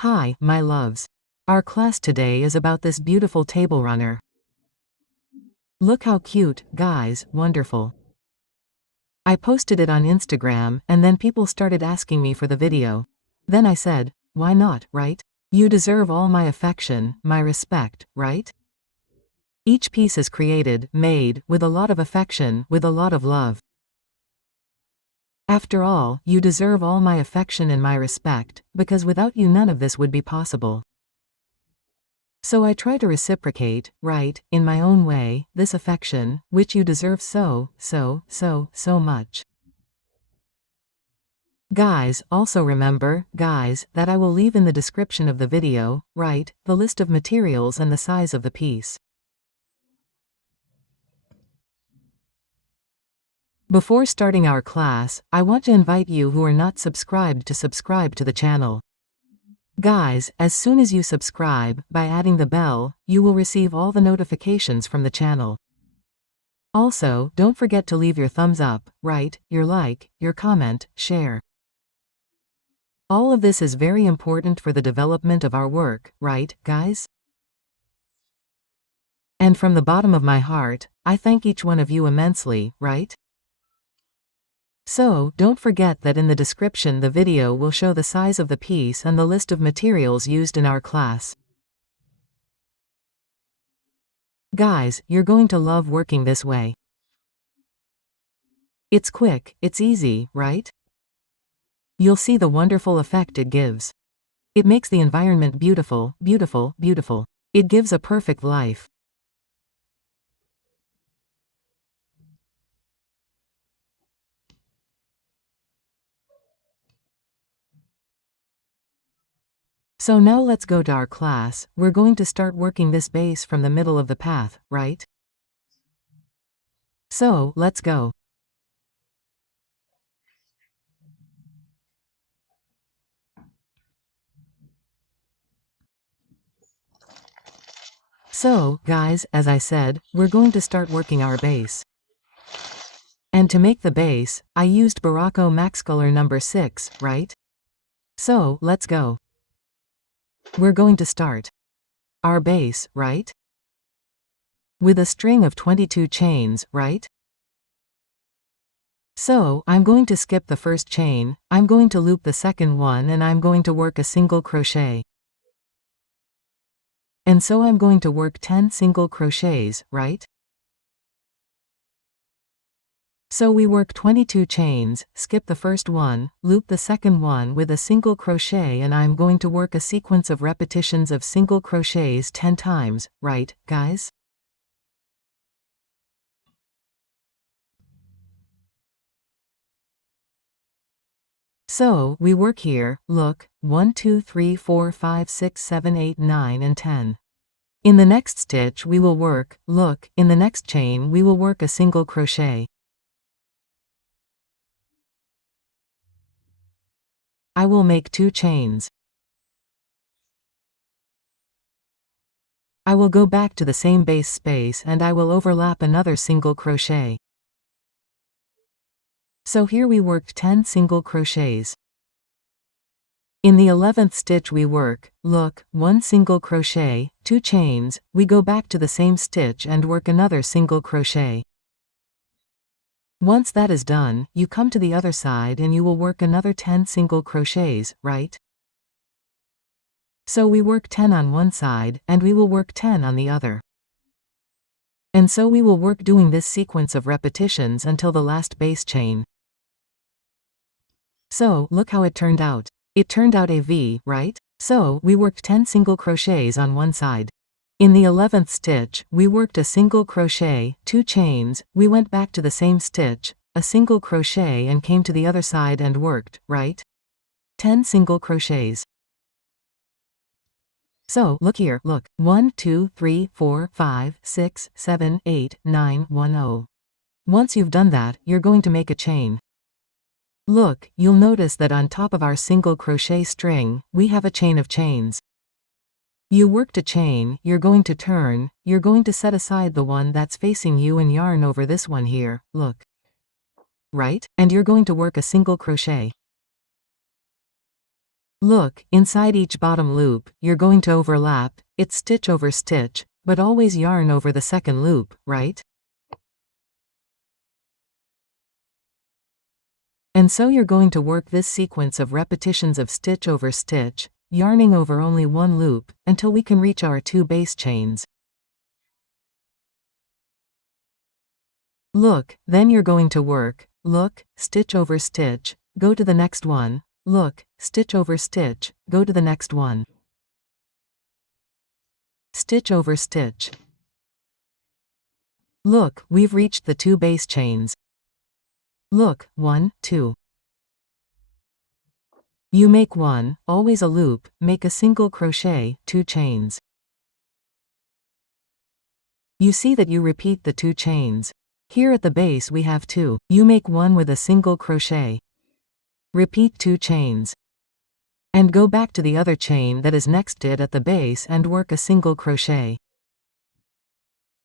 Hi, my loves. Our class today is about this beautiful table runner. Look how cute, guys, wonderful. I posted it on Instagram and then people started asking me for the video. Then I said, why not, right? You deserve all my affection, my respect, right? Each piece is created, made, with a lot of affection, with a lot of love. After all, you deserve all my affection and my respect, because without you none of this would be possible. So I try to reciprocate, right, in my own way, this affection, which you deserve so much. Guys, also remember, guys, that I will leave in the description of the video, right, the list of materials and the size of the piece. Before starting our class, I want to invite you who are not subscribed to subscribe to the channel. Guys, as soon as you subscribe, by adding the bell, you will receive all the notifications from the channel. Also, don't forget to leave your thumbs up, right, your like, your comment, share. All of this is very important for the development of our work, right, guys? And from the bottom of my heart, I thank each one of you immensely, right? So, don't forget that in the description the video will show the size of the piece and the list of materials used in our class. Guys, you're going to love working this way. It's quick, it's easy, right? You'll see the wonderful effect it gives. It makes the environment beautiful, beautiful, beautiful. It gives a perfect life. So now let's go to our class. We're going to start working this base from the middle of the path, right? So, let's go. So, guys, as I said, we're going to start working our base. And to make the base, I used Barroco Maxcolor number 6, right? So, let's go. We're going to start our base, right? With a string of 22 chains, right? So, I'm going to skip the first chain, I'm going to loop the second one and I'm going to work a single crochet. And so I'm going to work 10 single crochets, right? So we work 22 chains, skip the first one, loop the second one with a single crochet and I'm going to work a sequence of repetitions of single crochets 10 times, right, guys? So, we work here, look, 1 2 3 4 5 6 7 8 9 and 10. In the next stitch we will work, look, in the next chain we will work a single crochet. I will make 2 chains. I will go back to the same base space and I will overlap another single crochet. So here we worked 10 single crochets. In the 11th stitch we work, look, 1 single crochet, 2 chains, we go back to the same stitch and work another single crochet. Once that is done, you come to the other side and you will work another 10 single crochets, right? So we work 10 on one side, and we will work 10 on the other. And so we will work doing this sequence of repetitions until the last base chain. So, look how it turned out. It turned out a V, right? So, we worked 10 single crochets on one side. In the 11th stitch, we worked a single crochet, 2 chains, we went back to the same stitch, a single crochet and came to the other side and worked, right? 10 single crochets. So, look here, look, 1 2 3 4 5 6 7 8 9 1 0. Once you've done that, you're going to make a chain. Look, you'll notice that on top of our single crochet string, we have a chain of chains. You worked a chain, you're going to turn, you're going to set aside the one that's facing you and yarn over this one here, look. Right? And you're going to work a single crochet. Look, inside each bottom loop, you're going to overlap, it's stitch over stitch, but always yarn over the second loop, right? And so you're going to work this sequence of repetitions of stitch over stitch, yarning over only one loop, until we can reach our 2 base chains. Look, then you're going to work, look, stitch over stitch, go to the next one, look, stitch over stitch, go to the next one. Stitch over stitch. Look, we've reached the 2 base chains. Look, 1, 2. You make 1, always a loop, make a single crochet, 2 chains. You see that you repeat the 2 chains. Here at the base we have 2. You make 1 with a single crochet. Repeat 2 chains. And go back to the other chain that is next to it at the base and work a single crochet.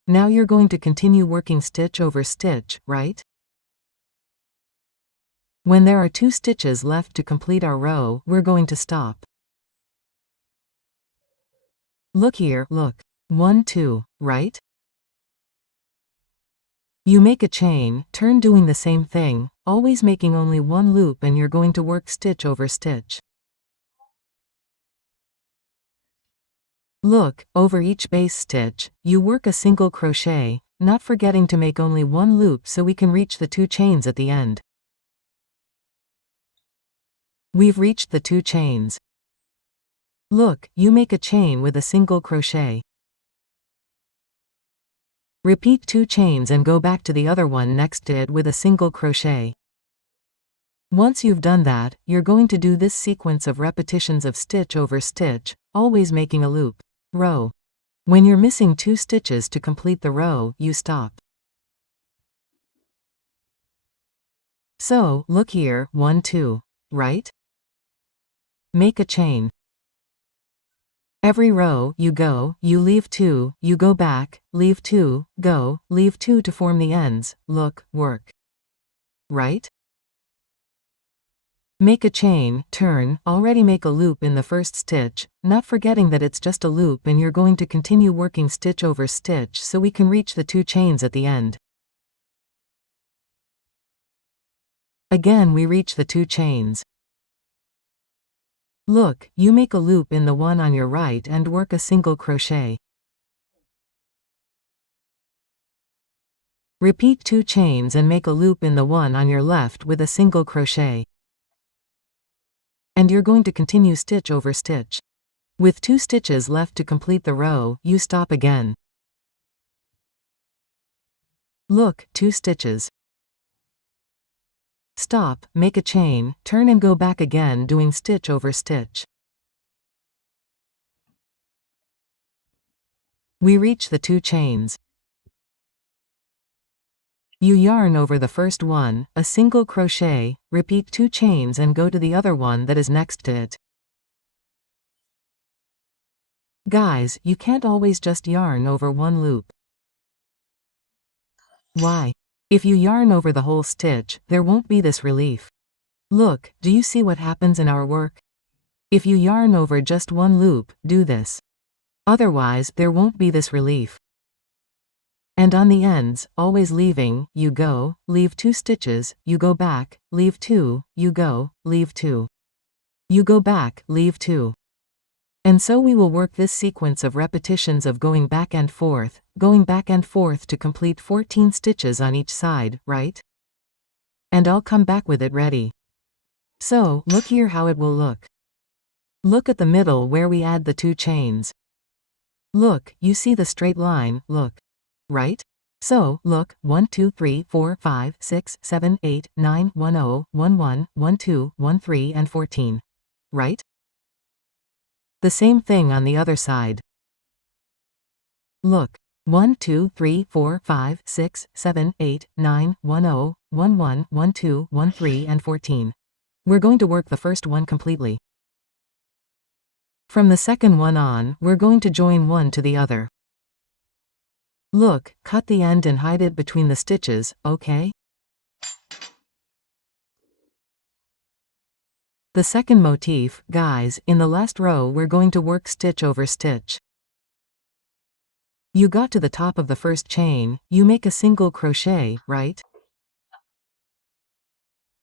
Now you're going to continue working stitch over stitch, right? When there are 2 stitches left to complete our row, we're going to stop. Look here, look. 1, 2, right? You make a chain, turn doing the same thing, always making only 1 loop, and you're going to work stitch over stitch. Look, over each base stitch, you work a single crochet, not forgetting to make only 1 loop so we can reach the 2 chains at the end. We've reached the 2 chains. Look, you make a chain with a single crochet. Repeat 2 chains and go back to the other one next to it with a single crochet. Once you've done that, you're going to do this sequence of repetitions of stitch over stitch, always making a loop. Row. When you're missing 2 stitches to complete the row, you stop. So, look here, 1, 2, right? Make a chain. Every row, you go, you leave 2, you go back, leave 2, go, leave 2 to form the ends, look, work. Right? Make a chain, turn, already make a loop in the first stitch, not forgetting that it's just a loop, and you're going to continue working stitch over stitch so we can reach the 2 chains at the end. Again we reach the 2 chains. Look, you make a loop in the one on your right and work a single crochet. Repeat 2 chains and make a loop in the one on your left with a single crochet. And you're going to continue stitch over stitch. With 2 stitches left to complete the row, you stop again. Look, 2 stitches. Stop, make a chain, turn and go back again doing stitch over stitch. We reach the 2 chains. You yarn over the first one, a single crochet, repeat 2 chains and go to the other one that is next to it. Guys, you can't always just yarn over one loop. Why? If you yarn over the whole stitch, there won't be this relief. Look, do you see what happens in our work? If you yarn over just one loop, do this. Otherwise, there won't be this relief. And on the ends, always leaving, you go, leave 2 stitches, you go back, leave 2, you go, leave 2. You go back, leave 2. And so we will work this sequence of repetitions of going back and forth to complete 14 stitches on each side, right? And I'll come back with it ready. So, look here how it will look. Look at the middle where we add the 2 chains. Look, you see the straight line, look. Right? So, look, 1, 2, 3, 4, 5, 6, 7, 8, 9, 1, 0, 1, 1, 1, 2, 1, 3, and 14. Right? The same thing on the other side. Look. 1, 2, 3, 4, 5, 6, 7, 8, 9, 1, 0, 1, 1, 1, 2, 1, 3, and 14. We're going to work the first one completely. From the second one on, we're going to join one to the other. Look, cut the end and hide it between the stitches, okay? The second motif, guys, in the last row we're going to work stitch over stitch. You got to the top of the first chain, you make a single crochet, right?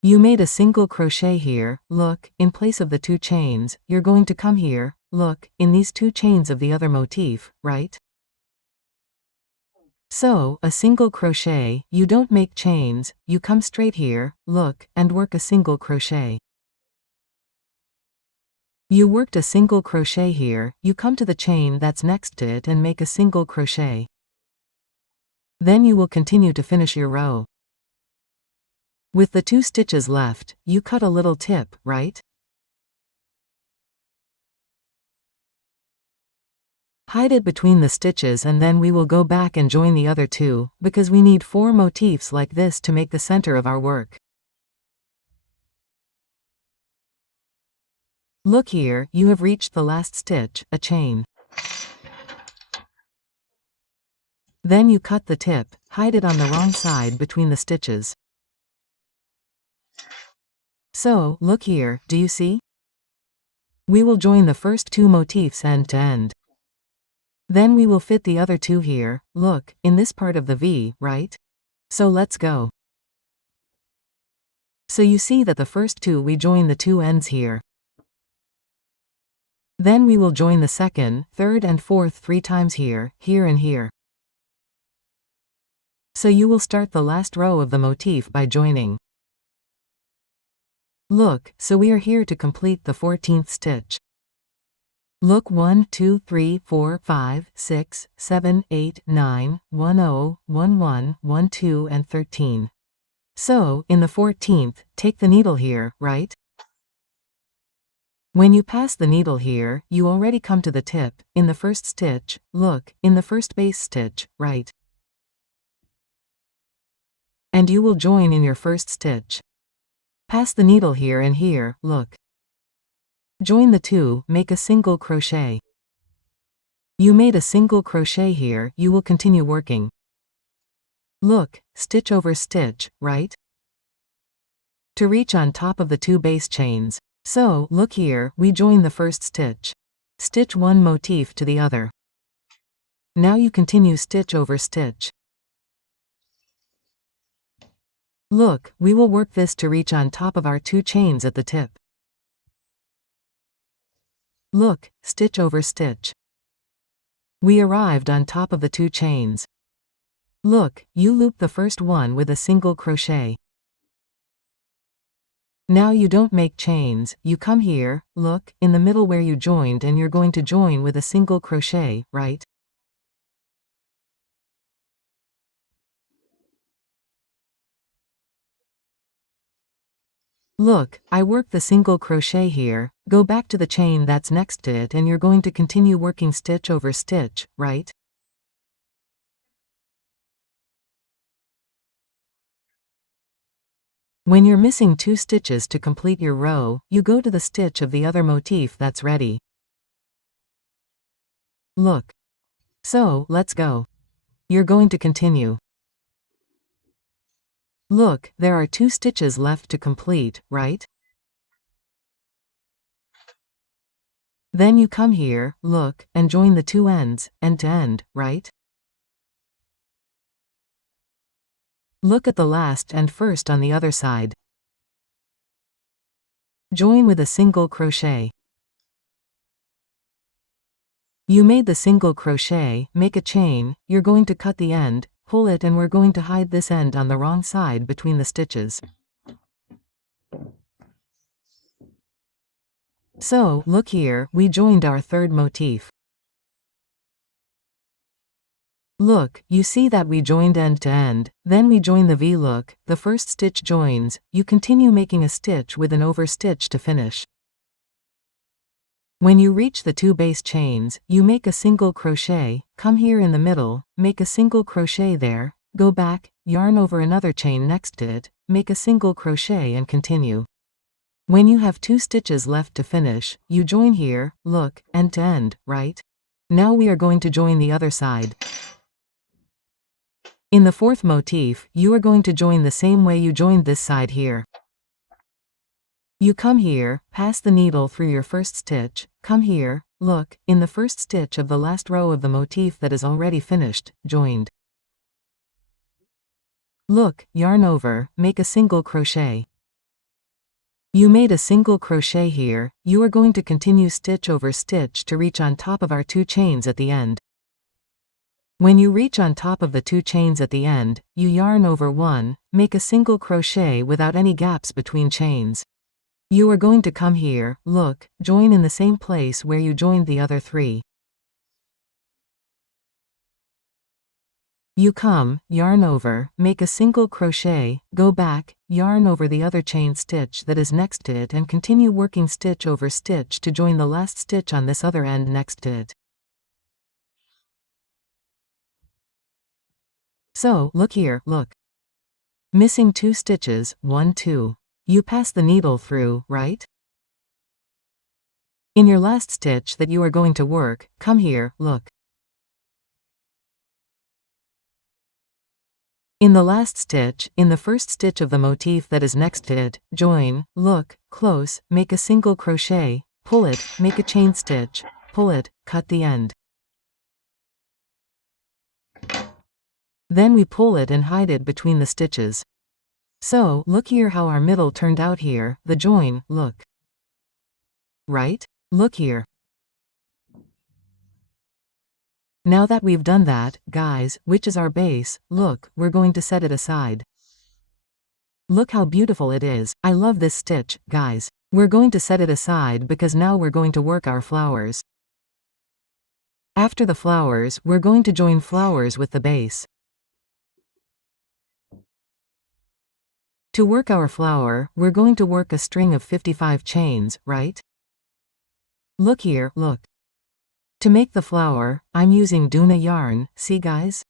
You made a single crochet here, look, in place of the 2 chains, you're going to come here, look, in these 2 chains of the other motif, right? So, a single crochet, you don't make chains, you come straight here, look, and work a single crochet. You worked a single crochet here, you come to the chain that's next to it and make a single crochet. Then you will continue to finish your row. With the 2 stitches left, you cut a little tip, right? Hide it between the stitches and then we will go back and join the other 2, because we need 4 motifs like this to make the center of our work. Look here, you have reached the last stitch, a chain. Then you cut the tip, hide it on the wrong side between the stitches. So, look here, do you see? We will join the first 2 motifs end to end. Then we will fit the other 2 here, look, in this part of the V, right? So let's go. So you see that the first 2 we join the 2 ends here. Then we will join the second, third and fourth 3 times here, here and here. So you will start the last row of the motif by joining. Look, so we are here to complete the 14th stitch. Look 1, 2, 3, 4, 5, 6, 7, 8, 9, 1, 0, 1, 1, 1, 2 and 13. So, in the 14th, take the needle here, right? When you pass the needle here, you already come to the tip, in the first stitch, look, in the first base stitch, right? And you will join in your first stitch. Pass the needle here and here, look. Join the 2, make a single crochet. You made a single crochet here, you will continue working. Look, stitch over stitch, right? To reach on top of the 2 base chains. So, look here, we join the first stitch. Stitch 1 motif to the other. Now you continue stitch over stitch. Look, we will work this to reach on top of our 2 chains at the tip. Look, stitch over stitch. We arrived on top of the 2 chains. Look, you loop the first one with a single crochet. Now you don't make chains, you come here, look, in the middle where you joined and you're going to join with a single crochet, right? Look, I work the single crochet here, go back to the chain that's next to it and you're going to continue working stitch over stitch, right? When you're missing 2 stitches to complete your row, you go to the stitch of the other motif that's ready. Look. So, let's go. You're going to continue. Look, there are 2 stitches left to complete, right? Then you come here, look, and join the 2 ends, end to end, right? Look at the last and first on the other side. Join with a single crochet. You made the single crochet, make a chain, you're going to cut the end, pull it and we're going to hide this end on the wrong side between the stitches. So, look here, we joined our third motif. Look, you see that we joined end to end, then we join the V. Look, the first stitch joins, you continue making a stitch with an overstitch to finish. When you reach the 2 base chains, you make a single crochet, come here in the middle, make a single crochet there, go back, yarn over another chain next to it, make a single crochet and continue. When you have 2 stitches left to finish, you join here, look, end to end, right? Now we are going to join the other side. In the 4th motif, you are going to join the same way you joined this side here. You come here, pass the needle through your first stitch, come here, look, in the first stitch of the last row of the motif that is already finished, joined. Look, yarn over, make a single crochet. You made a single crochet here, you are going to continue stitch over stitch to reach on top of our 2 chains at the end. When you reach on top of the 2 chains at the end, you yarn over 1, make a single crochet without any gaps between chains. You are going to come here, look, join in the same place where you joined the other 3. You come, yarn over, make a single crochet, go back, yarn over the other chain stitch that is next to it and continue working stitch over stitch to join the last stitch on this other end next to it. So, look here, look. Missing 2 stitches, 1, 2. You pass the needle through, right? In your last stitch that you are going to work, come here, look. In the last stitch, in the first stitch of the motif that is next to it, join, look, close, make a single crochet, pull it, make a chain stitch, pull it, cut the end. Then we pull it and hide it between the stitches. So, look here how our middle turned out here, the join, look. Right? Look here. Now that we've done that, guys, which is our base, look, we're going to set it aside. Look how beautiful it is. I love this stitch, guys. We're going to set it aside because now we're going to work our flowers. After the flowers, we're going to join flowers with the base. To work our flower, we're going to work a string of 55 chains, right? Look here, look. To make the flower, I'm using duna yarn, see guys?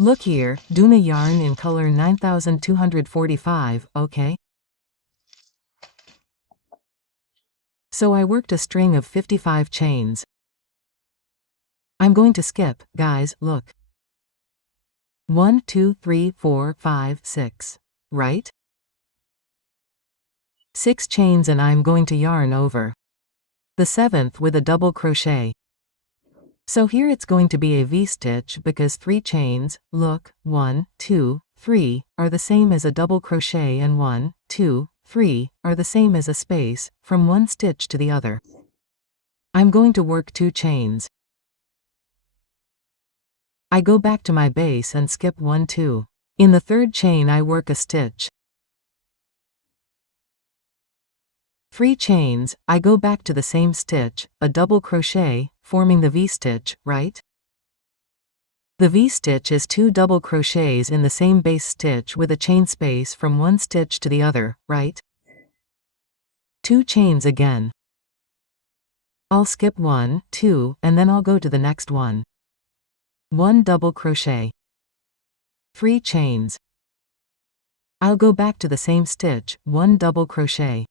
Look here, duna yarn in color 9245, okay? So I worked a string of 55 chains. I'm going to skip, guys, look. 1, 2, 3, 4, 5, 6, right? 6 chains and I'm going to yarn over the 7th with a double crochet. So here it's going to be a V-stitch because 3 chains, look, 1, 2, 3, are the same as a double crochet and 1, 2, 3, are the same as a space, from one stitch to the other. I'm going to work 2 chains. I go back to my base and skip 1, 2. In the 3rd chain I work a stitch. 3 chains, I go back to the same stitch, a double crochet, forming the V-stitch, right? The V-stitch is 2 double crochets in the same base stitch with a chain space from one stitch to the other, right? 2 chains again. I'll skip 1, 2, and then I'll go to the next one. 1 double crochet. 3 chains. I'll go back to the same stitch, 1 double crochet.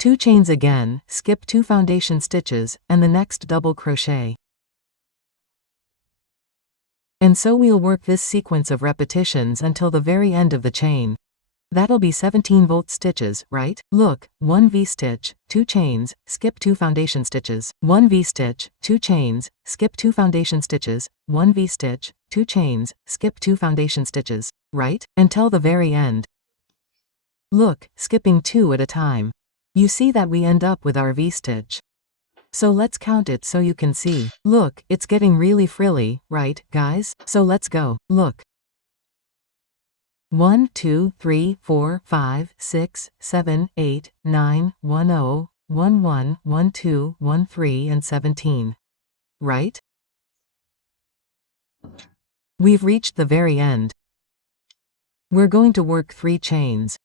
2 chains again, skip 2 foundation stitches, and the next double crochet. And so we'll work this sequence of repetitions until the very end of the chain. That'll be 17 volt stitches, right? Look, 1 V-stitch, 2 chains, skip 2 foundation stitches, 1 V-stitch, 2 chains, skip 2 foundation stitches, 1 V-stitch, 2 chains, skip 2 foundation stitches, right? Until the very end. Look, skipping 2 at a time. You see that we end up with our V-stitch. So let's count it so you can see. Look, it's getting really frilly, right, guys? So let's go. Look. 1, 2, 3, 4, 5, 6, 7, 8, 9, 1, 0, 1, 1, 1, 2, 1, 3, and 17. Right? We've reached the very end. We're going to work 3 chains.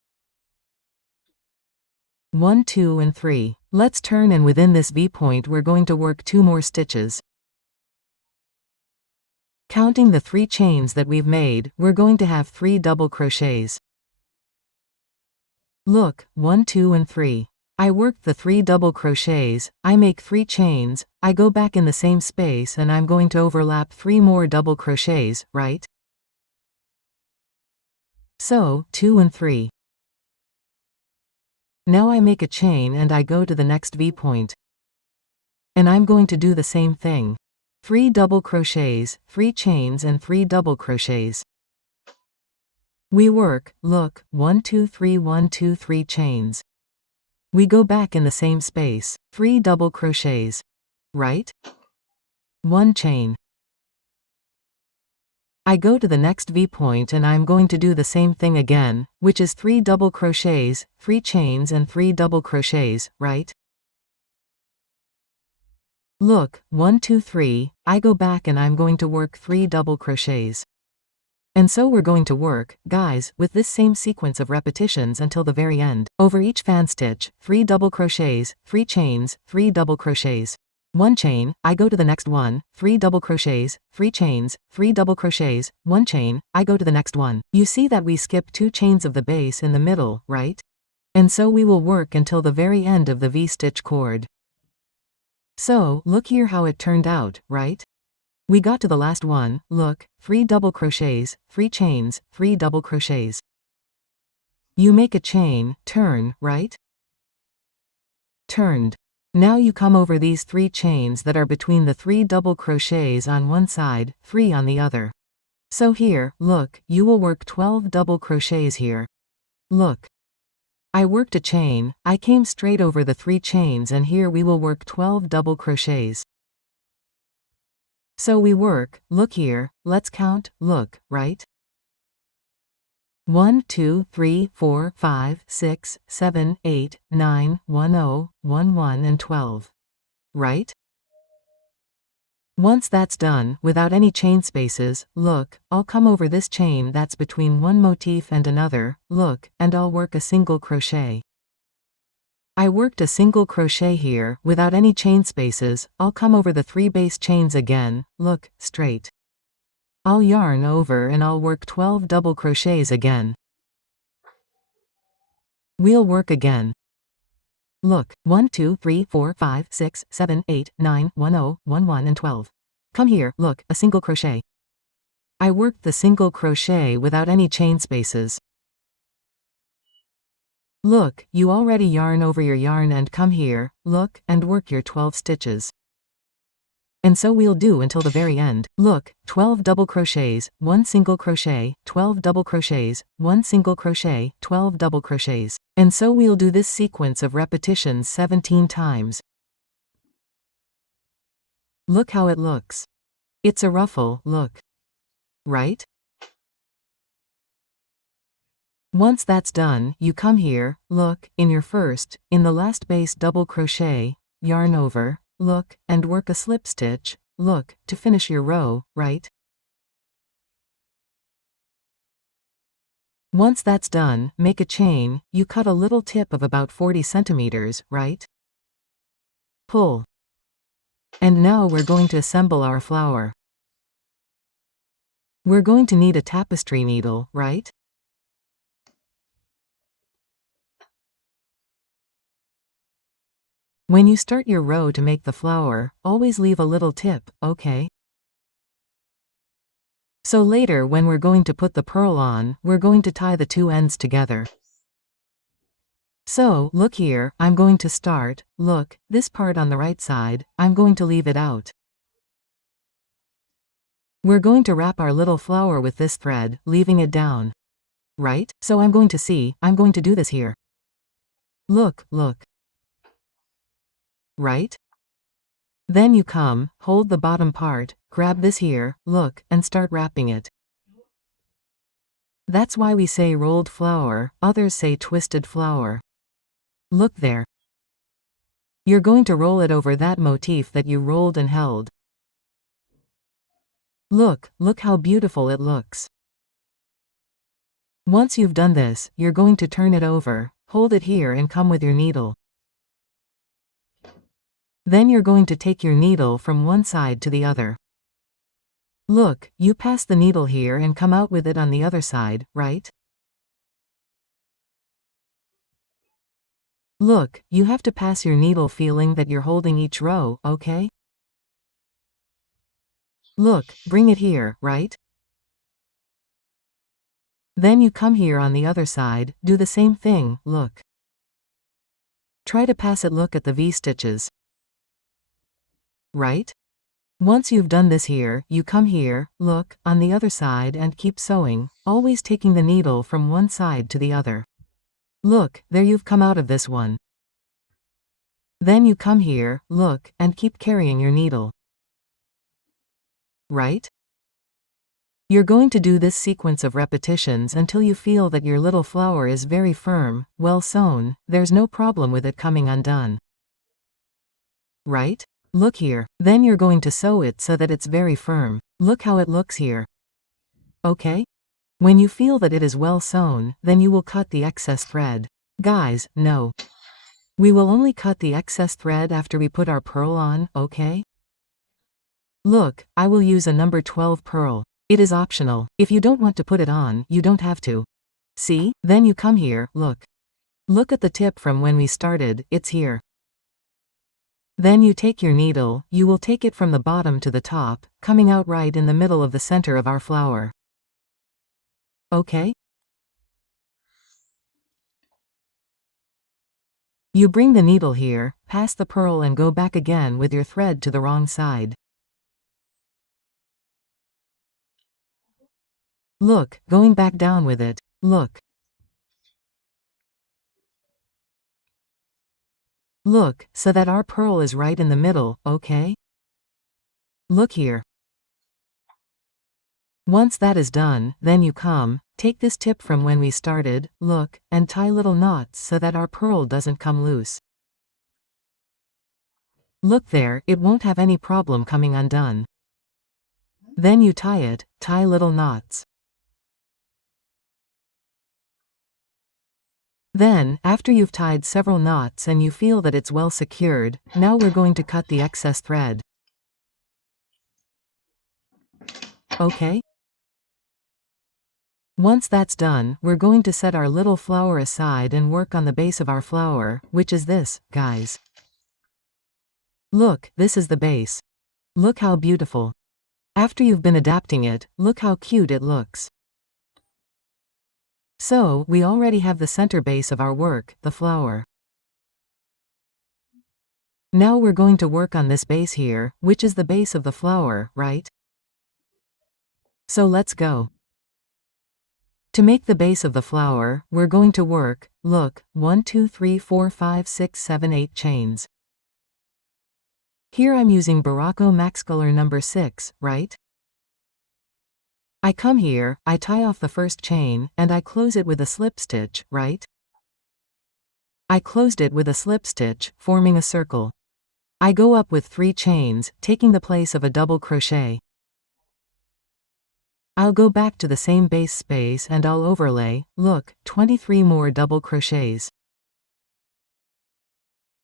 1, 2, and 3. Let's turn, and within this V point we're going to work 2 more stitches. Counting the 3 chains that we've made, we're going to have 3 double crochets. Look, 1, 2, and 3. I worked the 3 double crochets, I make 3 chains, I go back in the same space and I'm going to overlap 3 more double crochets, right? So, 2 and 3. Now I make a chain and I go to the next V point. And I'm going to do the same thing. 3 double crochets, 3 chains and 3 double crochets. We work, look, 1 2 3 1 2 3 chains. We go back in the same space, 3 double crochets. Right? 1 chain. I go to the next V point and I'm going to do the same thing again, which is 3 double crochets, 3 chains and 3 double crochets, right? Look, 1 2 3, I go back and I'm going to work 3 double crochets. And so we're going to work, guys, with this same sequence of repetitions until the very end. Over each fan stitch, 3 double crochets, 3 chains, 3 double crochets. 1 chain, I go to the next one, 3 double crochets, 3 chains, 3 double crochets, 1 chain, I go to the next one. You see that we skip 2 chains of the base in the middle, right? And so we will work until the very end of the V-stitch cord. So, look here how it turned out, right? We got to the last one, look, 3 double crochets, 3 chains, 3 double crochets. You make a chain, turn, right? Turned. Now you come over these 3 chains that are between the 3 double crochets on one side, 3 on the other. So here, look, you will work 12 double crochets here. Look. I worked a chain, I came straight over the 3 chains and here we will work 12 double crochets. So we work, look here, let's count, look, right? 1 2 3 4 5 6 7 8 9 1 0 1 1 and 12. Right? Once that's done, without any chain spaces, look, I'll come over this chain that's between one motif and another, look, and I'll work a single crochet. I worked a single crochet here, without any chain spaces, I'll come over the 3 base chains again, look, straight. I'll yarn over and I'll work 12 double crochets again. We'll work again. Look, 1 2 3 4 5 6 7 8 9 1 0 1 1 and 12. Come here, look, a single crochet. I worked the single crochet without any chain spaces. Look, you already yarn over your yarn and come here, look, and work your 12 stitches. And so we'll do until the very end. Look, 12 double crochets, 1 single crochet, 12 double crochets, 1 single crochet, 12 double crochets. And so we'll do this sequence of repetitions 17 times. Look how it looks. It's a ruffle, look. Right? Once that's done, you come here, look, in the last base double crochet, yarn over, look, and work a slip stitch, look, to finish your row, right? Once that's done, make a chain, you cut a little tip of about 40 centimeters, right? Pull. And now we're going to assemble our flower. We're going to need a tapestry needle, right? When you start your row to make the flower, always leave a little tip, okay? So later when we're going to put the pearl on, we're going to tie the 2 ends together. So, look here, I'm going to start, look, this part on the right side, I'm going to leave it out. We're going to wrap our little flower with this thread, leaving it down. Right? So I'm going to do this here. Look, look. Right? Then you come, hold the bottom part, grab this here, look, and start wrapping it. That's why we say rolled flower, others say twisted flower. Look there. You're going to roll it over that motif that you rolled and held. Look, look how beautiful it looks. Once you've done this, you're going to turn it over, hold it here and come with your needle. Then you're going to take your needle from one side to the other. Look, you pass the needle here and come out with it on the other side, right? Look, you have to pass your needle feeling that you're holding each row, okay? Look, bring it here, right? Then you come here on the other side, do the same thing, look. Try to pass it, look at the V-stitches. Right? Once you've done this here, you come here, look, on the other side and keep sewing, always taking the needle from one side to the other. Look, there you've come out of this one. Then you come here, look, and keep carrying your needle. Right? You're going to do this sequence of repetitions until you feel that your little flower is very firm, well sewn, there's no problem with it coming undone. Right? Look here. Then you're going to sew it so that it's very firm. Look how it looks here. Okay? When you feel that it is well sewn, then you will cut the excess thread. Guys, no. We will only cut the excess thread after we put our pearl on, okay? Look, I will use a number 12 pearl. It is optional. If you don't want to put it on, you don't have to. See? Then you come here, look. Look at the tip from when we started, it's here. Then you take your needle, you will take it from the bottom to the top, coming out right in the middle of the center of our flower. Okay? You bring the needle here, pass the pearl and go back again with your thread to the wrong side. Look, going back down with it, look. Look, so that our pearl is right in the middle, okay? Look here. Once that is done, then you come, take this tip from when we started, look, and tie little knots so that our pearl doesn't come loose. Look there, it won't have any problem coming undone. Then you tie it, tie little knots. Then, after you've tied several knots and you feel that it's well secured, now we're going to cut the excess thread. Okay? Once that's done, we're going to set our little flower aside and work on the base of our flower, which is this, guys. Look, this is the base. Look how beautiful. After you've been adapting it, look how cute it looks. So, we already have the center base of our work, the flower. Now we're going to work on this base here, which is the base of the flower, right? So let's go. To make the base of the flower, we're going to work, look, 1 2 3 4 5 6 7 8 chains. Here I'm using Barroco Maxcolor number 6, right? I come here, I tie off the first chain, and I close it with a slip stitch, right? I closed it with a slip stitch, forming a circle. I go up with 3 chains, taking the place of a double crochet. I'll go back to the same base space and I'll overlay, look, 23 more double crochets.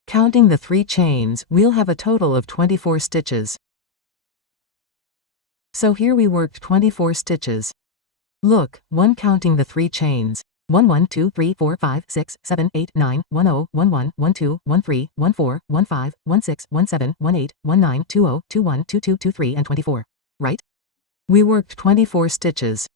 Counting the 3 chains, we'll have a total of 24 stitches. So here we worked 24 stitches. Look, 1 counting the 3 chains. 1 1 2 3 4 5 6 7 8 9 1 0 1 1 1 2 1 3 1 4 1 5 1 6 1 7 1 8 1 9 2 0 2 1 2 2 2 3 and 24. Right? We worked 24 stitches.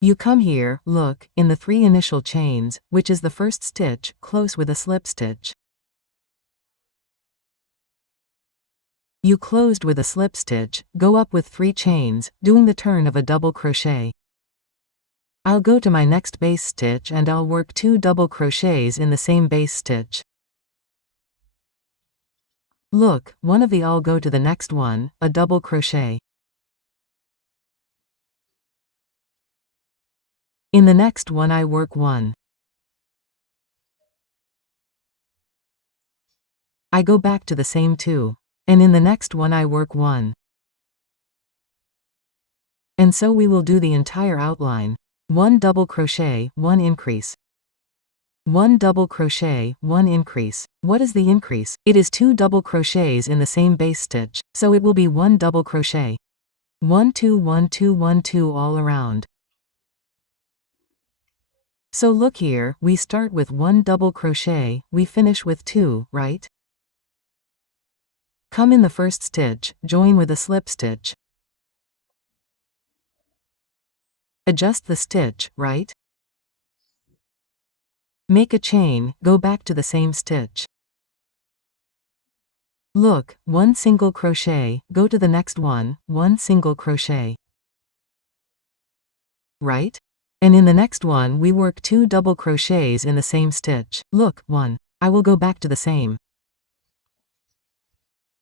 You come here, look, in the 3 initial chains, which is the first stitch, close with a slip stitch. You closed with a slip stitch, go up with 3 chains, doing the turn of a double crochet. I'll go to my next base stitch and I'll work 2 double crochets in the same base stitch. Look, one of the I'll go to the next one, a double crochet. In the next one I work 1. I go back to the same 2. And in the next one I work 1. And so we will do the entire outline. 1 double crochet, 1 increase. 1 double crochet, 1 increase. What is the increase? It is 2 double crochets in the same base stitch, so it will be 1 double crochet. 1 2 1 2 1 2 all around. So look here, we start with 1 double crochet, we finish with 2, right? Come in the first stitch, join with a slip stitch. Adjust the stitch, right? Make a chain, go back to the same stitch. Look, 1 single crochet, go to the next one, 1 single crochet. Right? And in the next one we work 2 double crochets in the same stitch. Look, 1. I will go back to the same.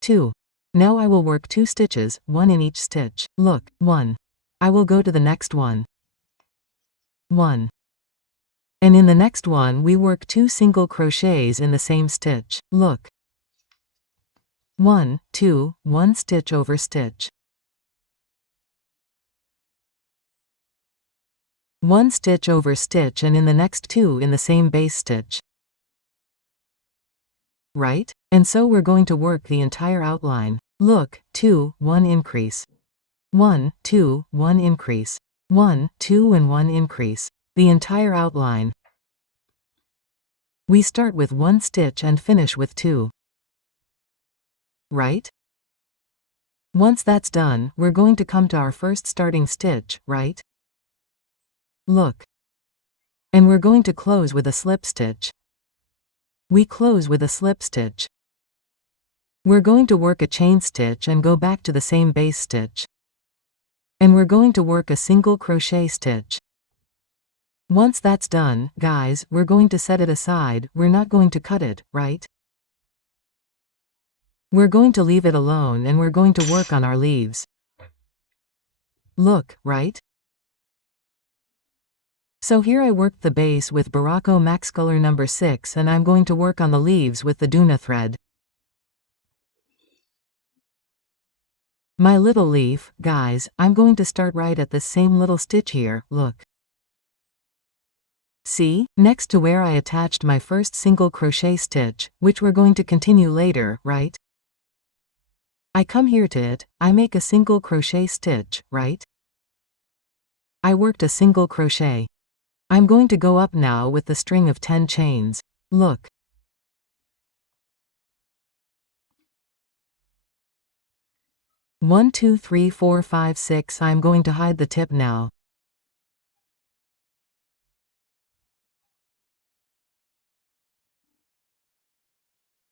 2. Now I will work 2 stitches, 1 in each stitch. Look, 1. I will go to the next one. 1. And in the next one we work 2 single crochets in the same stitch. Look. 1, 2, 1 stitch over stitch. 1 stitch over stitch, and in the next 2 in the same base stitch. Right? And so we're going to work the entire outline. Look, 2, 1 increase. 1, 2, 1 increase. 1, 2 and 1 increase. The entire outline. We start with 1 stitch and finish with 2. Right? Once that's done, we're going to come to our first starting stitch, right? Look. And we're going to close with a slip stitch. We close with a slip stitch. We're going to work a chain stitch and go back to the same base stitch. And we're going to work a single crochet stitch. Once that's done, guys, we're going to set it aside. We're not going to cut it, right? We're going to leave it alone and we're going to work on our leaves. Look, right? So here I worked the base with Barroco Maxcolor number 6 and I'm going to work on the leaves with the duna thread. My little leaf, guys, I'm going to start right at this same little stitch here, look. See, next to where I attached my first single crochet stitch, which we're going to continue later, right? I come here to it, I make a single crochet stitch, right? I worked a single crochet. I'm going to go up now with the string of 10 chains. Look. One, 2, 3, 4, 5, 6. I'm going to hide the tip now.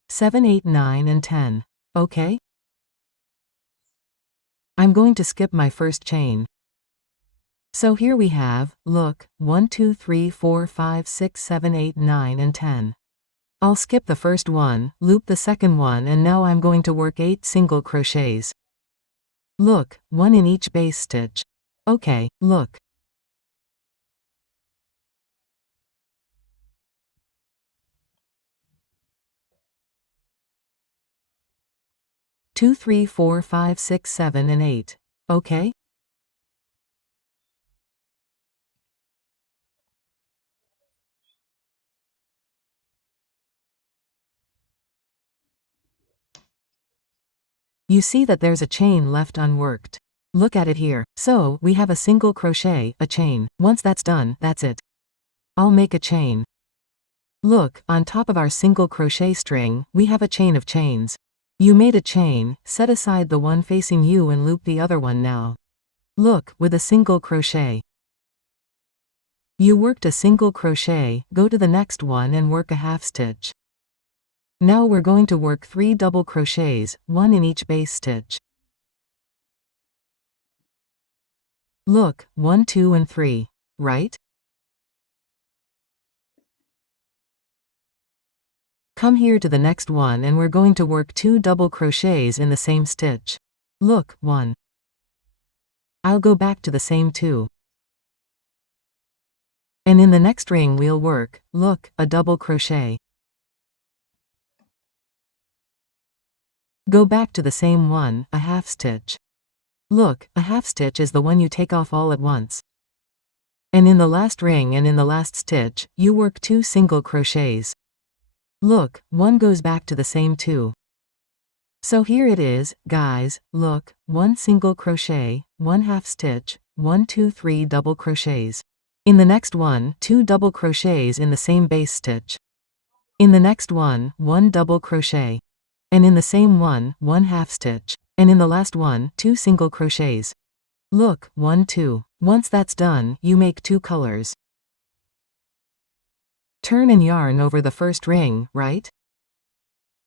Seven, 8, 9 and 10. Okay? I'm going to skip my first chain. So here we have, look, 1, 2, 3, 4, 5, 6, 7, 8, 9 and 10. I'll skip the first one, loop the second one, and now I'm going to work 8 single crochets. Look, 1 in each base stitch. Okay, look. Two, 3, 4, 5, 6, 7 and 8. Okay? You see that there's a chain left unworked. Look at it here. So, we have a single crochet, a chain. Once that's done, that's it. I'll make a chain. Look, on top of our single crochet string, we have a chain of chains. You made a chain, set aside the one facing you and loop the other one now. Look, with a single crochet. You worked a single crochet, go to the next one and work a half stitch. Now we're going to work 3 double crochets, 1 in each base stitch. Look, 1, 2 and 3, right? Come here to the next one and we're going to work 2 double crochets in the same stitch. Look, 1. I'll go back to the same 2. And in the next ring we'll work, look, a double crochet. Go back to the same one, a half stitch. Look, a half stitch is the one you take off all at once. And in the last ring and in the last stitch, you work 2 single crochets. Look, one goes back to the same 2. So here it is, guys, look, 1 single crochet, 1 half stitch, 1, 2, 3 double crochets. In the next one, 2 double crochets in the same base stitch. In the next one, 1 double crochet. And in the same one, 1 half stitch. And in the last one, 2 single crochets. Look, 1, 2. Once that's done, you make 2 colors. Turn and yarn over the first ring, right?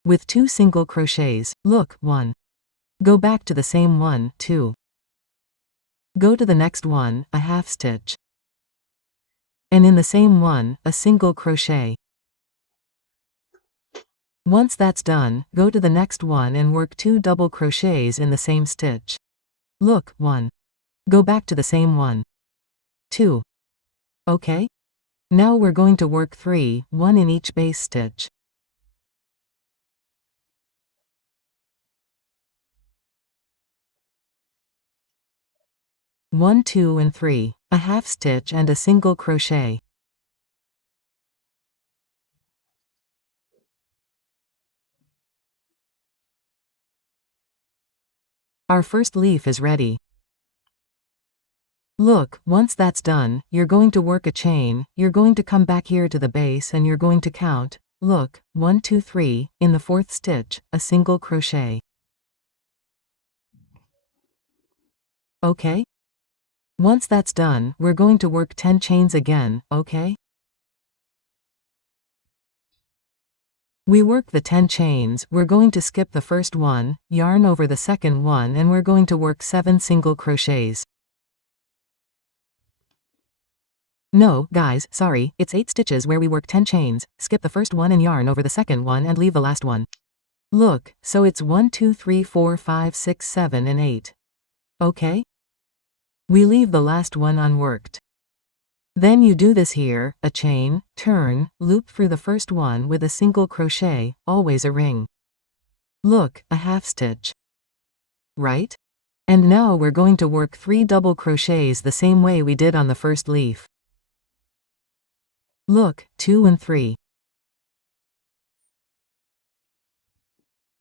With 2 single crochets. Look, 1. Go back to the same one, 2. Go to the next one, a half stitch. And in the same one, a single crochet. Once that's done, go to the next one and work 2 double crochets in the same stitch. Look, 1. Go back to the same one. 2. Okay? Now we're going to work 3, 1 in each base stitch. One, 2 and 3, a half stitch and a single crochet. Our first leaf is ready. Look, once that's done, you're going to work a chain, you're going to come back here to the base and you're going to count, look, 1, 2, 3, in the 4th stitch, a single crochet. Okay? Once that's done, we're going to work 10 chains again, okay? We work the 10 chains, we're going to skip the first one, yarn over the second one and we're going to work 7 single crochets. No, guys, sorry, it's 8 stitches where we work 10 chains, skip the first one and yarn over the second one and leave the last one. Look, so it's 1, 2, 3, 4, 5, 6, 7 and 8. Okay? We leave the last one unworked. Then you do this here, a chain, turn, loop through the first one with a single crochet, always a ring. Look, a half stitch. Right? And now we're going to work 3 double crochets the same way we did on the first leaf. Look, 2 and 3.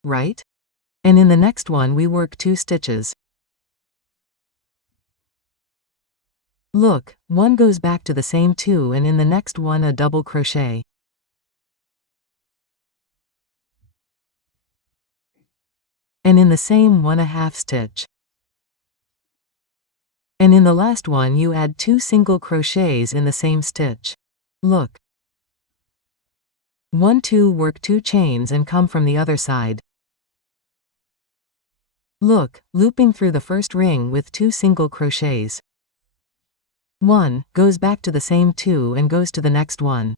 Right? And in the next one we work 2 stitches. Look, 1 goes back to the same 2 and in the next one a double crochet. And in the same one a half stitch. And in the last one you add 2 single crochets in the same stitch. Look. 1, 2 work 2 chains and come from the other side. Look, looping through the first ring with 2 single crochets. 1 goes back to the same 2 and goes to the next one.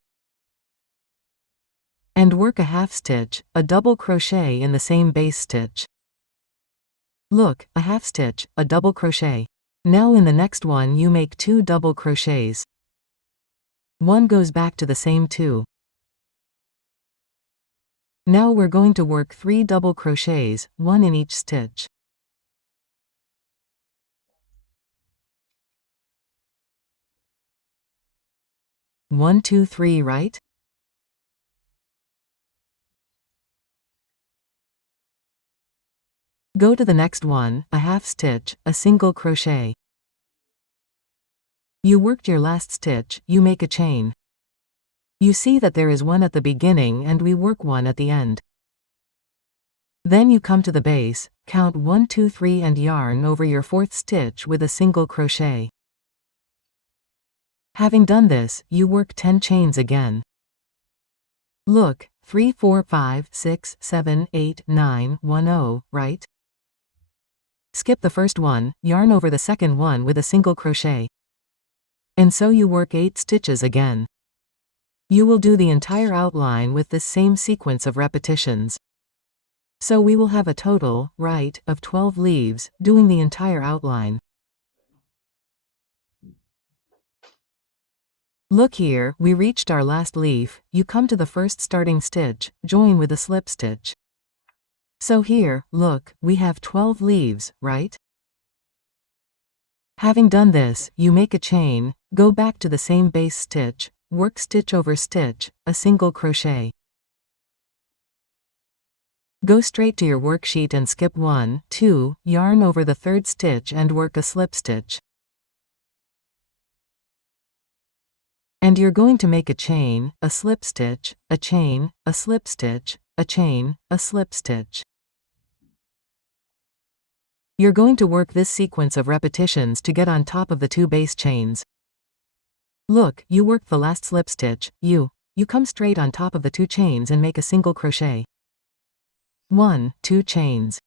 And work a half stitch, a double crochet in the same base stitch. Look, a half stitch, a double crochet. Now in the next one you make 2 double crochets. 1 goes back to the same 2. Now we're going to work 3 double crochets, 1 in each stitch. One, 2, 3, right? Go to the next one, a half stitch, a single crochet. You worked your last stitch, you make a chain. You see that there is one at the beginning and we work one at the end. Then you come to the base, count 1, 2, 3 and yarn over your 4th stitch with a single crochet. Having done this, you work 10 chains again. Look, 3, 4, 5, 6, 7, 8, 9, 1, 0, right? Skip the first one, yarn over the second one with a single crochet. And so you work 8 stitches again. You will do the entire outline with this same sequence of repetitions. So we will have a total, right, of 12 leaves, doing the entire outline. Look here, we reached our last leaf, you come to the first starting stitch, join with a slip stitch. So here, look, we have 12 leaves, right? Having done this, you make a chain, go back to the same base stitch, work stitch over stitch, a single crochet. Go straight to your worksheet and skip 1, 2, yarn over the 3rd stitch and work a slip stitch. And you're going to make a chain, a slip stitch, a chain, a slip stitch, a chain, a slip stitch. You're going to work this sequence of repetitions to get on top of the 2 base chains. Look, you worked the last slip stitch, you come straight on top of the 2 chains and make a single crochet. 1, 2 chains.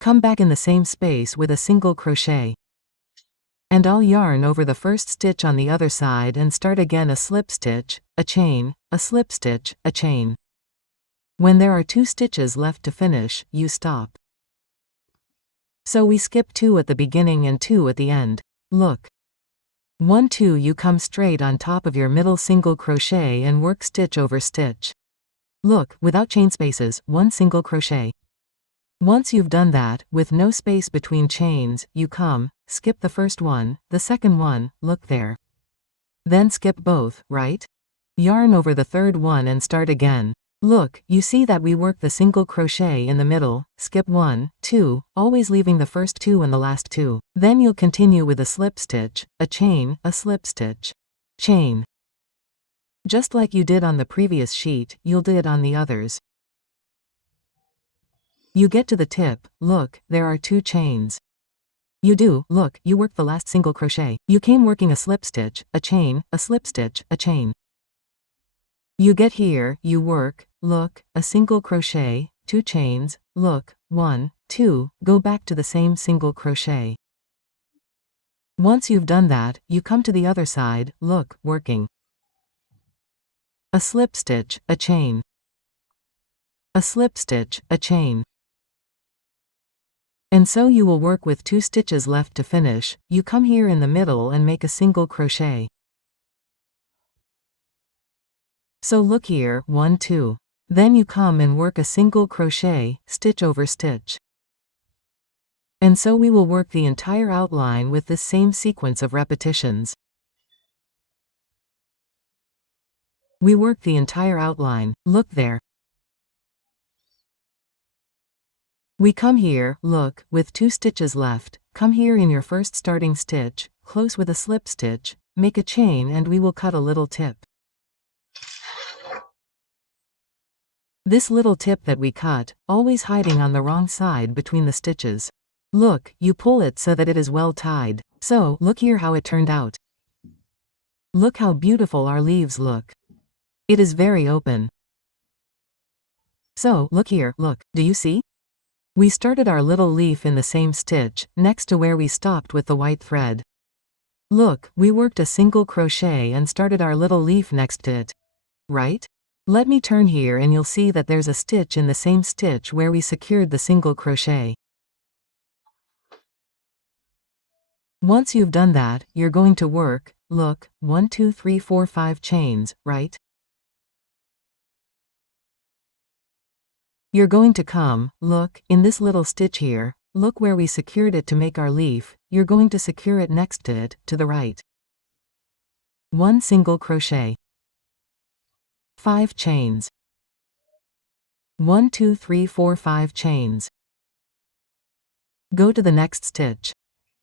Come back in the same space with a single crochet. And I'll yarn over the first stitch on the other side and start again a slip stitch, a chain, a slip stitch, a chain. When there are 2 stitches left to finish, you stop. So we skip 2 at the beginning and 2 at the end. Look. 1, 2 you come straight on top of your middle single crochet and work stitch over stitch. Look, without chain spaces, 1 single crochet. Once you've done that, with no space between chains, you come, skip the first one, the second one, look there. Then skip both, right? Yarn over the third one and start again. Look, you see that we work the single crochet in the middle, skip 1, 2, always leaving the first 2 and the last 2. Then you'll continue with a slip stitch, a chain, a slip stitch, chain. Just like you did on the previous sheet, you'll do it on the others. You get to the tip, look, there are 2 chains. Look, you worked the last single crochet. You came working a slip stitch, a chain, a slip stitch, a chain. You get here, you work, look, a single crochet, 2 chains, look, 1, 2, go back to the same single crochet. Once you've done that, you come to the other side, look, working a slip stitch, a chain, a slip stitch, a chain. And so you will work with 2 stitches left to finish. You come here in the middle and make a single crochet. So look here, 1, 2. Then you come and work a single crochet, stitch over stitch. And so we will work the entire outline with this same sequence of repetitions. We work the entire outline, look there. We come here, look, with 2 stitches left, come here in your first starting stitch, close with a slip stitch, make a chain and we will cut a little tip. This little tip that we cut, always hiding on the wrong side between the stitches. Look, you pull it so that it is well tied. So, look here how it turned out. Look how beautiful our leaves look. It is very open. So, look here, look, do you see? We started our little leaf in the same stitch, next to where we stopped with the white thread. Look, we worked a single crochet and started our little leaf next to it. Right? Let me turn here and you'll see that there's a stitch in the same stitch where we secured the single crochet. Once you've done that, you're going to work, look, 1, 2, 3, 4, 5 chains, right? You're going to come, look, in this little stitch here, look where we secured it to make our leaf, you're going to secure it next to it, to the right. 1 single crochet. 5 chains. 1, 2, 3, 4, 5 chains. Go to the next stitch.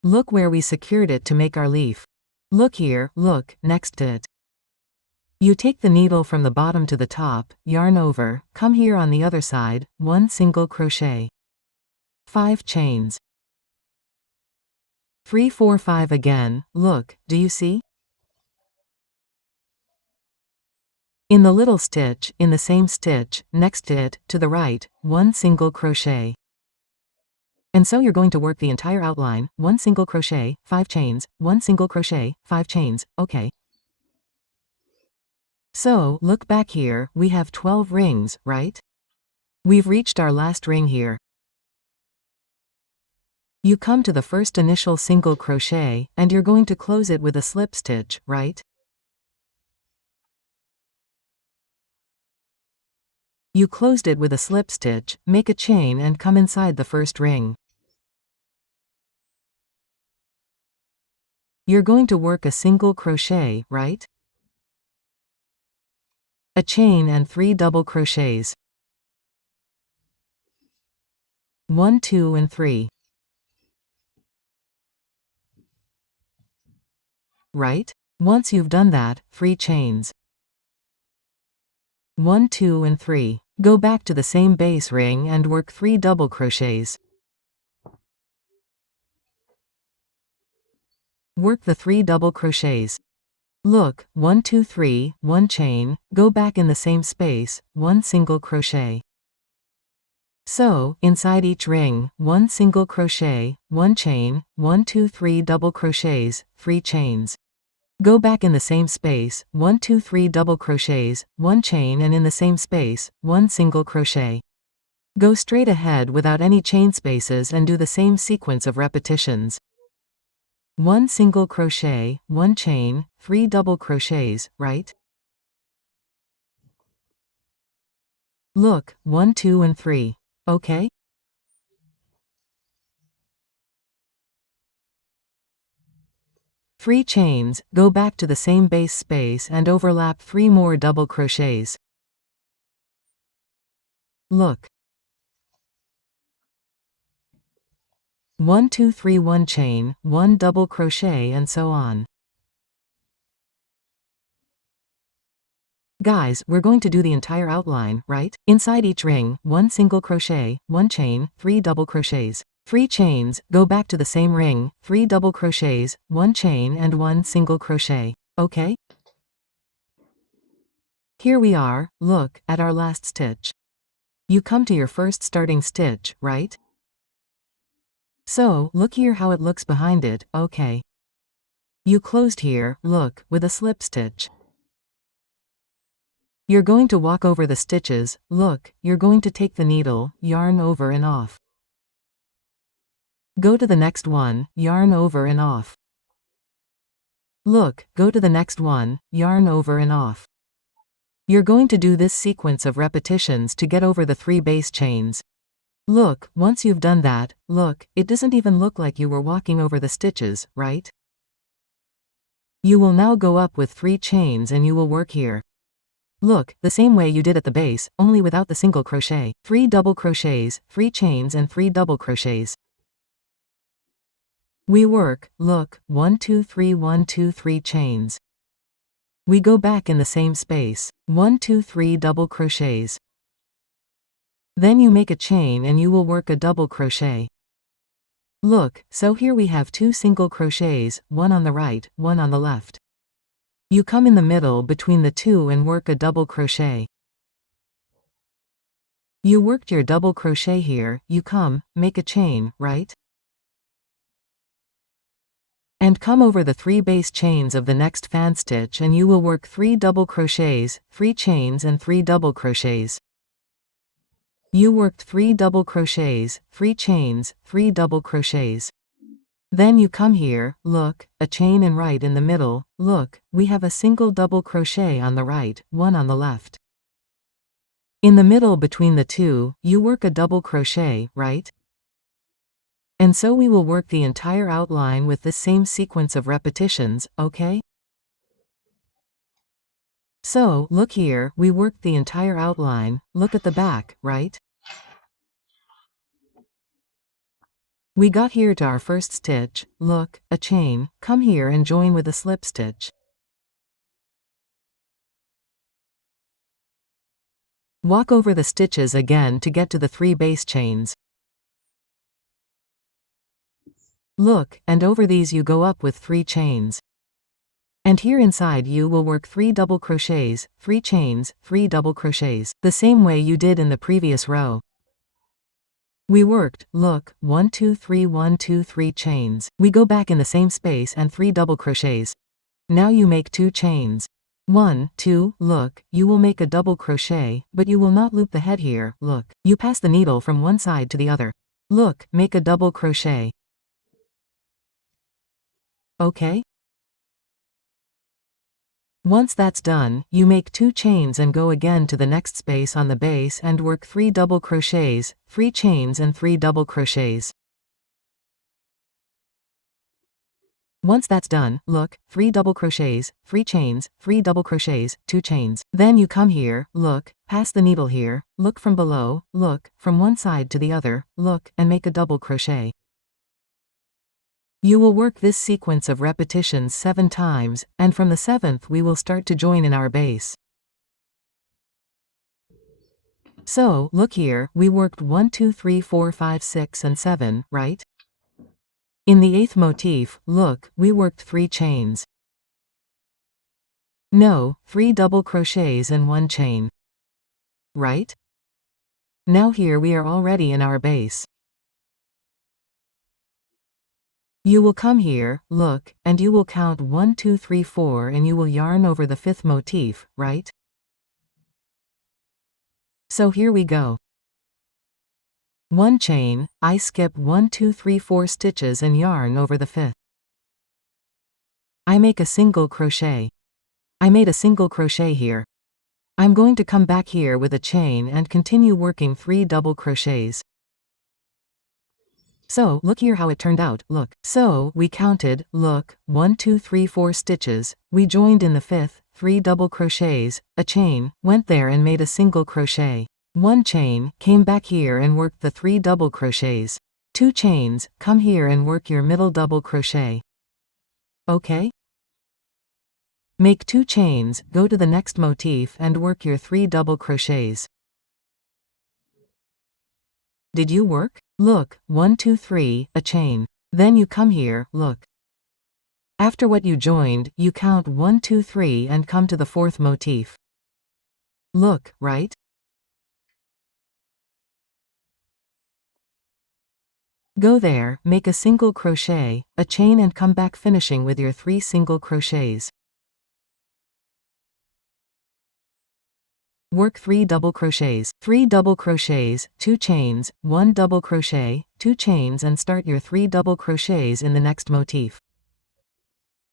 Look where we secured it to make our leaf. Look here, look, next to it. You take the needle from the bottom to the top, yarn over, come here on the other side, 1 single crochet. 5 chains. 3, 4, 5 again, look, do you see? In the little stitch, in the same stitch, next to it, to the right, 1 single crochet. And so you're going to work the entire outline, 1 single crochet, 5 chains, 1 single crochet, 5 chains, okay. So, look back here, we have 12 rings, right? We've reached our last ring here. You come to the first initial single crochet, and you're going to close it with a slip stitch, right? You closed it with a slip stitch, make a chain and come inside the first ring. You're going to work a single crochet, right? A chain and 3 double crochets. 1, 2 and 3. Right? Once you've done that, 3 chains. 1, 2 and 3. Go back to the same base ring and work 3 double crochets. Work the 3 double crochets. Look, 1 2 3, 1 chain, go back in the same space, 1 single crochet. So, inside each ring, 1 single crochet, 1 chain, 1 2 3 double crochets, 3 chains. Go back in the same space, 1 2 3 double crochets, 1 chain, and in the same space, 1 single crochet. Go straight ahead without any chain spaces and do the same sequence of repetitions. 1 single crochet, 1 chain, 3 double crochets, right? Look, 1 2 and 3. Okay? Three chains, go back to the same base space and overlap 3 more double crochets. Look. 1 2 3 1 chain, 1 double crochet, and so on. Guys, we're going to do the entire outline, right? Inside each ring, 1 single crochet, 1 chain, 3 double crochets. 3 chains, go back to the same ring, 3 double crochets, 1 chain, and 1 single crochet. Okay? Here we are, look, at our last stitch. You come to your first starting stitch, right? So, look here how it looks behind it, okay. You closed here, look, with a slip stitch. You're going to walk over the stitches, look, you're going to take the needle, yarn over and off. Go to the next one, yarn over and off. Look, go to the next one, yarn over and off. You're going to do this sequence of repetitions to get over the 3 base chains. Look, once you've done that, look, it doesn't even look like you were walking over the stitches, right? You will now go up with 3 chains and you will work here. Look, the same way you did at the base, only without the single crochet. 3 double crochets, 3 chains, and 3 double crochets. We work, look, 1 2 3 1 2 3 chains. We go back in the same space, 1 2 3 double crochets. Then you make a chain and you will work a double crochet. Look, so here we have 2 single crochets, one on the right, one on the left. You come in the middle between the 2 and work a double crochet. You worked your double crochet here, you come, make a chain, right? And come over the 3 base chains of the next fan stitch and you will work 3 double crochets, 3 chains, and 3 double crochets. You worked 3 double crochets, 3 chains, 3 double crochets. Then you come here, look, a chain and right in the middle, look, we have a single double crochet on the right, one on the left. In the middle between the 2, you work a double crochet, right? And so we will work the entire outline with this same sequence of repetitions, okay? So, look here, we worked the entire outline, look at the back, right? We got here to our first stitch, look, a chain, come here and join with a slip stitch. Walk over the stitches again to get to the 3 base chains. Look, and over these you go up with 3 chains. And here inside you will work 3 double crochets, 3 chains, 3 double crochets, the same way you did in the previous row. We worked, look, 1 2 3 1 2 3 chains. We go back in the same space and 3 double crochets. Now you make 2 chains. 1 2, look, you will make a double crochet, but you will not loop the head here, look. You pass the needle from one side to the other. Look, make a double crochet. Okay? Once that's done, you make 2 chains and go again to the next space on the base and work 3 double crochets, 3 chains, and 3 double crochets. Once that's done, look, 3 double crochets, 3 chains, 3 double crochets, 2 chains. Then you come here, look, pass the needle here, look from below, look, from one side to the other, look, and make a double crochet. You will work this sequence of repetitions 7 times, and from the 7th we will start to join in our base. So, look here, we worked 1 2 3 4 5 6 and 7, right? In the 8th motif, look, we worked 3 chains. No, 3 double crochets and 1 chain. Right? Now here we are already in our base. You will come here, look, and you will count 1, 2, 3, 4 and you will yarn over the 5th motif, right? So here we go. 1 chain, I skip 1, 2, 3, 4 stitches and yarn over the 5th. I make a single crochet. I made a single crochet here. I'm going to come back here with a chain and continue working 3 double crochets. So, look here how it turned out, look. So, we counted, look, 1, 2, 3, 4 stitches, we joined in the 5th, 3 double crochets, a chain, went there and made a single crochet. 1 chain, came back here and worked the 3 double crochets. 2 chains, come here and work your middle double crochet. Okay? Make 2 chains, go to the next motif and work your 3 double crochets. Did you work? Look, 1, 2, 3, a chain. Then you come here, look. After what you joined, you count 1, 2, 3 and come to the 4th motif. Look, right? Go there, make a single crochet, a chain and come back finishing with your 3 single crochets. Work 3 double crochets, 3 double crochets, 2 chains, 1 double crochet, 2 chains and start your 3 double crochets in the next motif.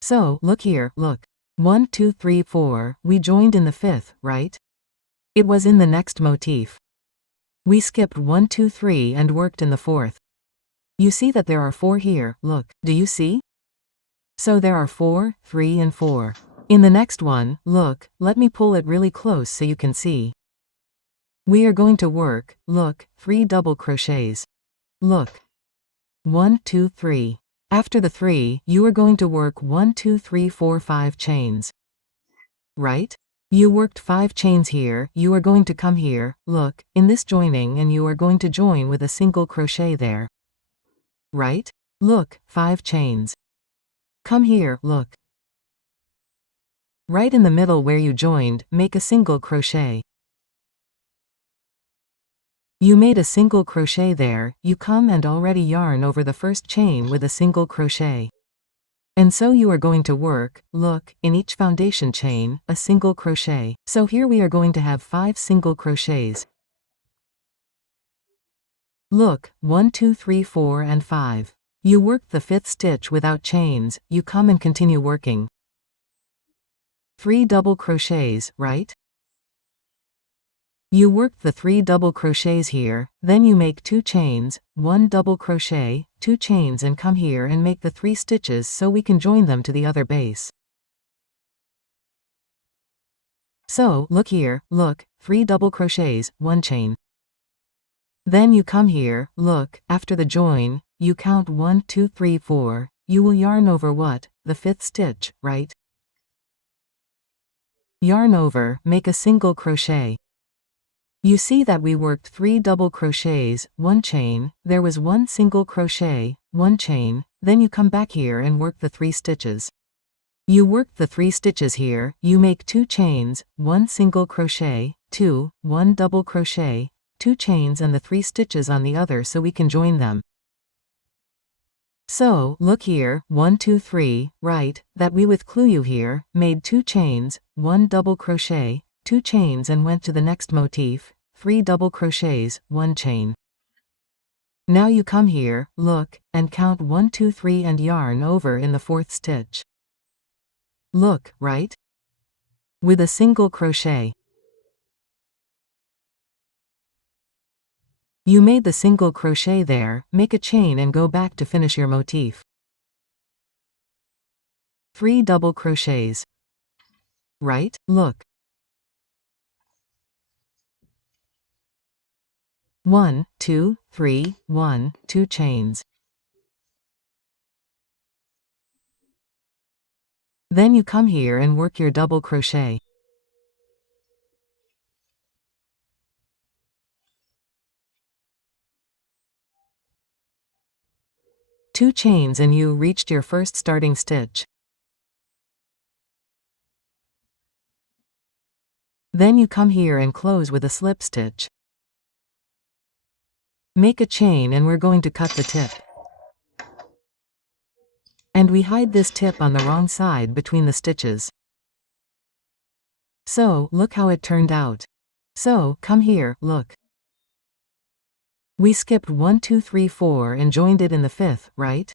So, look here, look. 1, 2, 3, 4, we joined in the 5th, right? It was in the next motif. We skipped 1, 2, 3 and worked in the 4th. You see that there are 4 here, look, do you see? So there are 4, 3 and 4. In the next one, look, let me pull it really close so you can see. We are going to work, look, 3 double crochets. Look. 1, 2, 3. After the 3, you are going to work 1, 2, 3, 4, 5 chains. Right? You worked 5 chains here, you are going to come here, look, in this joining and you are going to join with a single crochet there. Right? Look, 5 chains. Come here, look. Right in the middle where you joined, make a single crochet. You made a single crochet there, you come and already yarn over the first chain with a single crochet. And so you are going to work, look, in each foundation chain, a single crochet. So here we are going to have 5 single crochets. Look, 1, 2, 3, 4 and 5. You worked the 5th stitch without chains, you come and continue working. 3 double crochets, right? You worked the 3 double crochets here, then you make 2 chains, 1 double crochet, 2 chains and come here and make the 3 stitches so we can join them to the other base. So, look here, look, 3 double crochets, 1 chain. Then you come here, look, after the join, you count 1, 2, 3, 4, you will yarn over what? The 5th stitch, right? Yarn over, make a single crochet. You see that we worked 3 double crochets, 1 chain, there was 1 single crochet, 1 chain, then you come back here and work the 3 stitches. You worked the 3 stitches here, you make 2 chains, 1 single crochet, 2, 1 double crochet, 2 chains and the 3 stitches on the other so we can join them. So, look here, 1, 2, 3, right, that we with clue you here, made 2 chains, 1 double crochet, 2 chains and went to the next motif, 3 double crochets, 1 chain. Now you come here, look, and count 1, 2, 3 and yarn over in the 4th stitch. Look, right? With a single crochet. You made the single crochet there, make a chain and go back to finish your motif. 3 double crochets. Right? Look. 1, 2, 3, 1, 2 chains. Then you come here and work your double crochet. 2 chains and you reached your first starting stitch. Then you come here and close with a slip stitch. Make a chain and we're going to cut the tip. And we hide this tip on the wrong side between the stitches. So, look how it turned out. So, come here, look. We skipped 1, 2, 3, 4 and joined it in the 5th, right?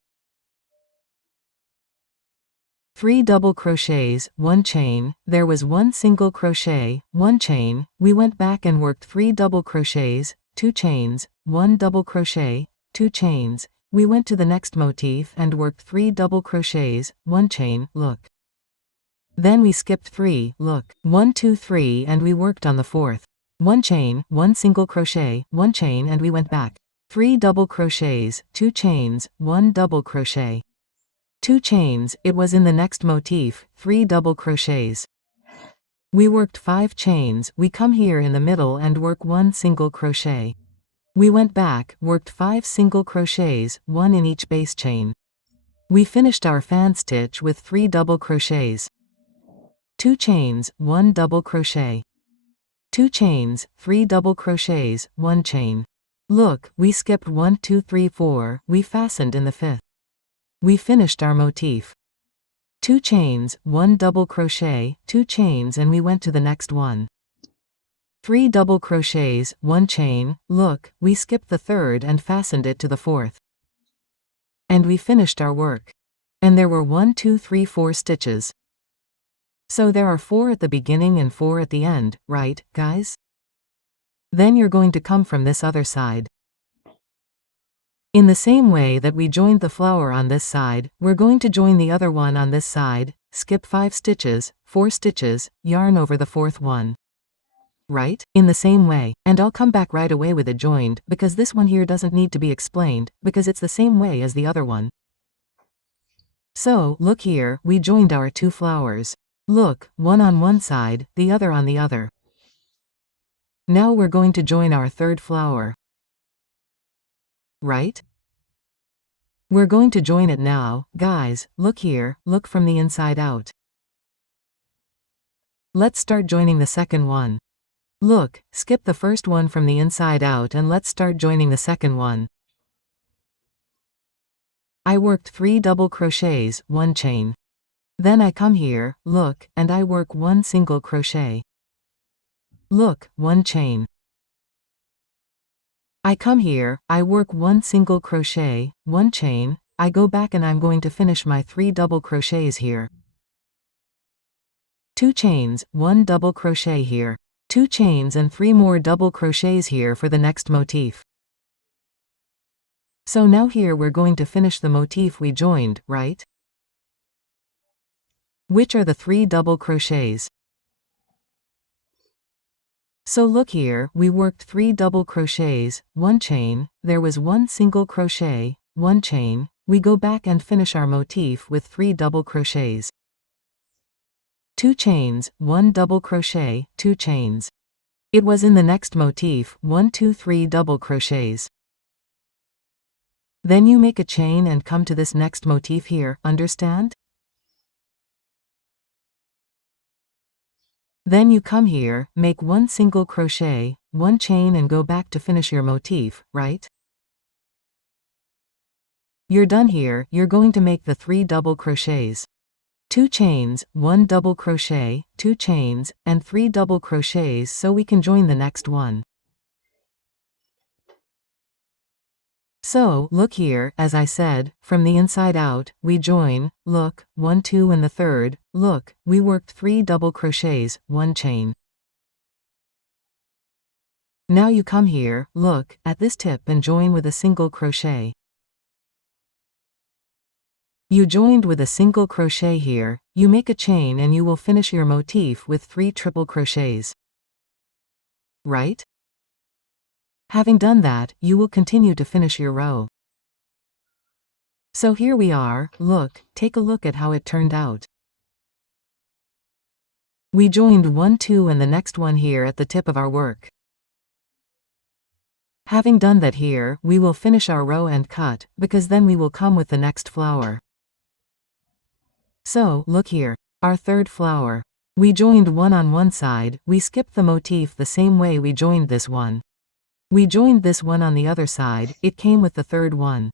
3 double crochets, 1 chain, there was 1 single crochet, 1 chain, we went back and worked 3 double crochets, 2 chains, 1 double crochet, 2 chains, we went to the next motif and worked 3 double crochets, 1 chain, look. Then we skipped 3, look, 1, 2, 3 and we worked on the 4th. 1 chain, 1 single crochet, 1 chain and we went back. 3 double crochets, 2 chains, 1 double crochet. 2 chains, it was in the next motif, 3 double crochets. We worked 5 chains, we come here in the middle and work 1 single crochet. We went back, worked 5 single crochets, 1 in each base chain. We finished our fan stitch with 3 double crochets. 2 chains, 1 double crochet. 2 chains, 3 double crochets, 1 chain. Look, we skipped 1, 2, 3, 4, we fastened in the 5th. We finished our motif. 2 chains, 1 double crochet, 2 chains and we went to the next one. 3 double crochets, 1 chain, look, we skipped the 3rd and fastened it to the 4th. And we finished our work. And there were 1, 2, 3, 4 stitches. So there are 4 at the beginning and 4 at the end, right, guys? Then you're going to come from this other side. In the same way that we joined the flower on this side, we're going to join the other one on this side, skip 5 stitches, 4 stitches, yarn over the 4th one. Right? In the same way. And I'll come back right away with it joined, because this one here doesn't need to be explained, because it's the same way as the other one. So, look here, we joined our 2 flowers. Look, one on one side, the other on the other. Now we're going to join our 3rd flower. Right? We're going to join it now, guys, look here, look from the inside out. Let's start joining the 2nd one. Look, skip the 1st one from the inside out and let's start joining the 2nd one. I worked 3 double crochets, 1 chain. Then I come here, look, and I work 1 single crochet. Look, 1 chain. I come here, I work 1 single crochet, 1 chain, I go back and I'm going to finish my 3 double crochets here. 2 chains, 1 double crochet here. 2 chains and 3 more double crochets here for the next motif. So now here we're going to finish the motif we joined, right? Which are the 3 double crochets. So look here, we worked 3 double crochets, 1 chain, there was 1 single crochet, 1 chain, we go back and finish our motif with 3 double crochets. 2 chains, 1 double crochet, 2 chains. It was in the next motif, 1, 2, 3 double crochets. Then you make a chain and come to this next motif here, understand? Then you come here, make 1 single crochet, 1 chain and go back to finish your motif, right? You're done here, you're going to make the 3 double crochets. 2 chains, 1 double crochet, 2 chains, and 3 double crochets so we can join the next one. So, look here, as I said, from the inside out, we join, look, 1, 2 and the 3rd, look, we worked 3 double crochets, 1 chain. Now you come here, look, at this tip and join with a single crochet. You joined with a single crochet here, you make a chain and you will finish your motif with 3 triple crochets. Right? Having done that, you will continue to finish your row. So here we are, look, take a look at how it turned out. We joined 1, 2 and the next one here at the tip of our work. Having done that here, we will finish our row and cut, because then we will come with the next flower. So, look here. Our third flower. We joined one on one side, we skipped the motif the same way we joined this one. We joined this one on the other side, it came with the third one.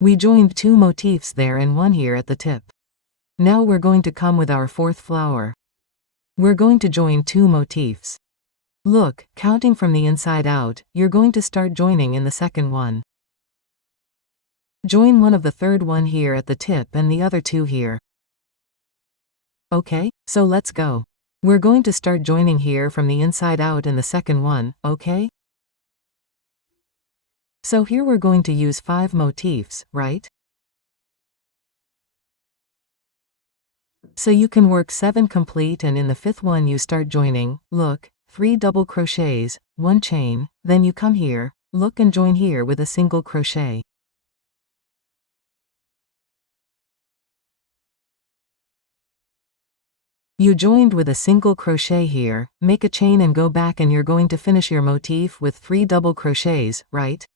We joined two motifs there and one here at the tip. Now we're going to come with our fourth flower. We're going to join two motifs. Look, counting from the inside out, you're going to start joining in the second one. Join one of the third one here at the tip and the other two here. Okay, so let's go. We're going to start joining here from the inside out in the second one, okay? So here we're going to use 5 motifs, right? So you can work 7 complete and in the 5th one you start joining, look, 3 double crochets, 1 chain, then you come here, look and join here with a single crochet. You joined with a single crochet here, make a chain and go back and you're going to finish your motif with 3 double crochets, right?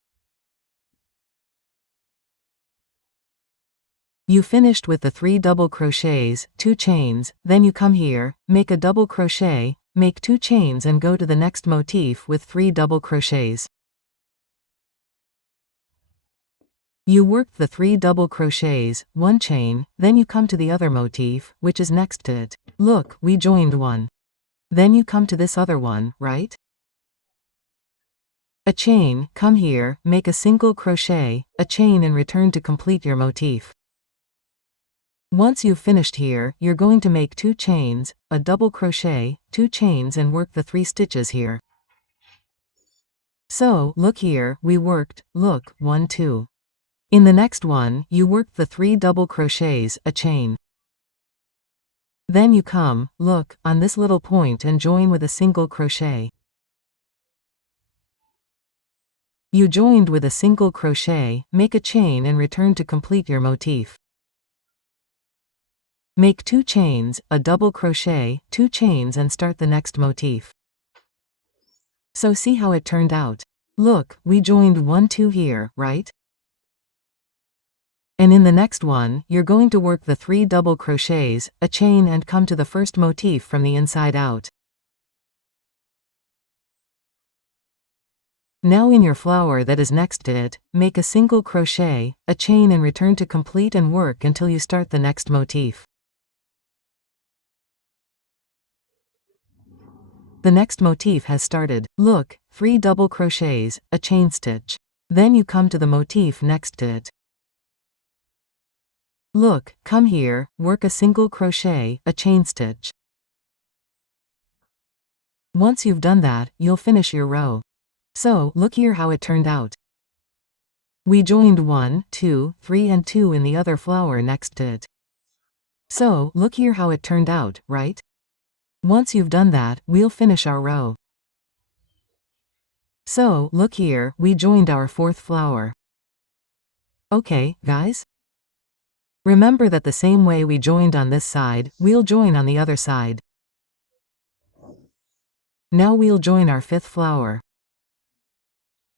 You finished with the 3 double crochets, 2 chains, then you come here, make a double crochet, make 2 chains and go to the next motif with 3 double crochets. You worked the 3 double crochets, 1 chain, then you come to the other motif, which is next to it. Look, we joined one. Then you come to this other one, right? A chain, come here, make a single crochet, a chain and return to complete your motif. Once you've finished here, you're going to make 2 chains, a double crochet, 2 chains and work the 3 stitches here. So, look here, we worked, look, 1, 2. In the next one, you worked the 3 double crochets, a chain. Then you come, look, on this little point and join with a single crochet. You joined with a single crochet, make a chain and return to complete your motif. Make 2 chains, a double crochet, 2 chains and start the next motif. So see how it turned out. Look, we joined 1, 2 here, right? And in the next one, you're going to work the 3 double crochets, a chain and come to the first motif from the inside out. Now in your flower that is next to it, make a single crochet, a chain and return to complete and work until you start the next motif. The next motif has started. Look, 3 double crochets, a chain stitch. Then you come to the motif next to it. Look, come here, work a single crochet, a chain stitch. Once you've done that, you'll finish your row. So, look here how it turned out. We joined 1, 2, 3 and 2 in the other flower next to it. So, look here how it turned out, right? Once you've done that, we'll finish our row. So, look here, we joined our 4th flower. Okay, guys? Remember that the same way we joined on this side, we'll join on the other side. Now we'll join our 5th flower.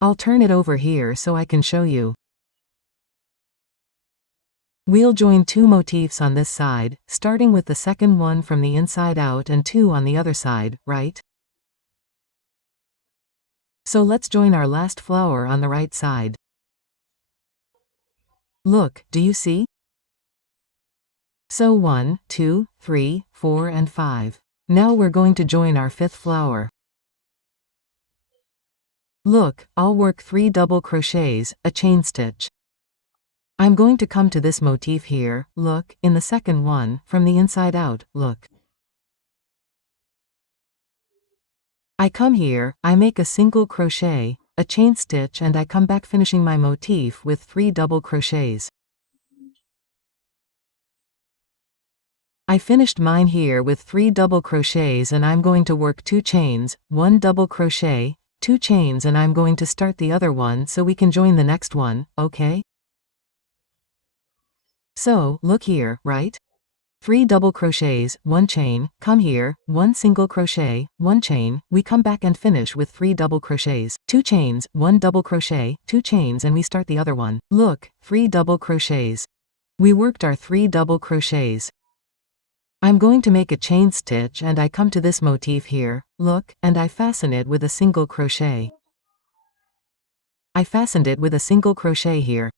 I'll turn it over here so I can show you. We'll join 2 motifs on this side, starting with the second one from the inside out and 2 on the other side, right? So let's join our last flower on the right side. Look, do you see? So 1, 2, 3, 4 and 5. Now we're going to join our 5th flower. Look, I'll work 3 double crochets, a chain stitch. I'm going to come to this motif here, look, in the second one, from the inside out, look. I come here, I make a single crochet, a chain stitch and I come back finishing my motif with 3 double crochets. I finished mine here with 3 double crochets and I'm going to work 2 chains, 1 double crochet, 2 chains and I'm going to start the other one so we can join the next one, okay? So, look here, right? 3 double crochets, 1 chain, come here, 1 single crochet, 1 chain, we come back and finish with 3 double crochets, 2 chains, 1 double crochet, 2 chains and we start the other one. Look, 3 double crochets. We worked our 3 double crochets. I'm going to make a chain stitch and I come to this motif here, look, and I fasten it with a single crochet. I fastened it with a single crochet here.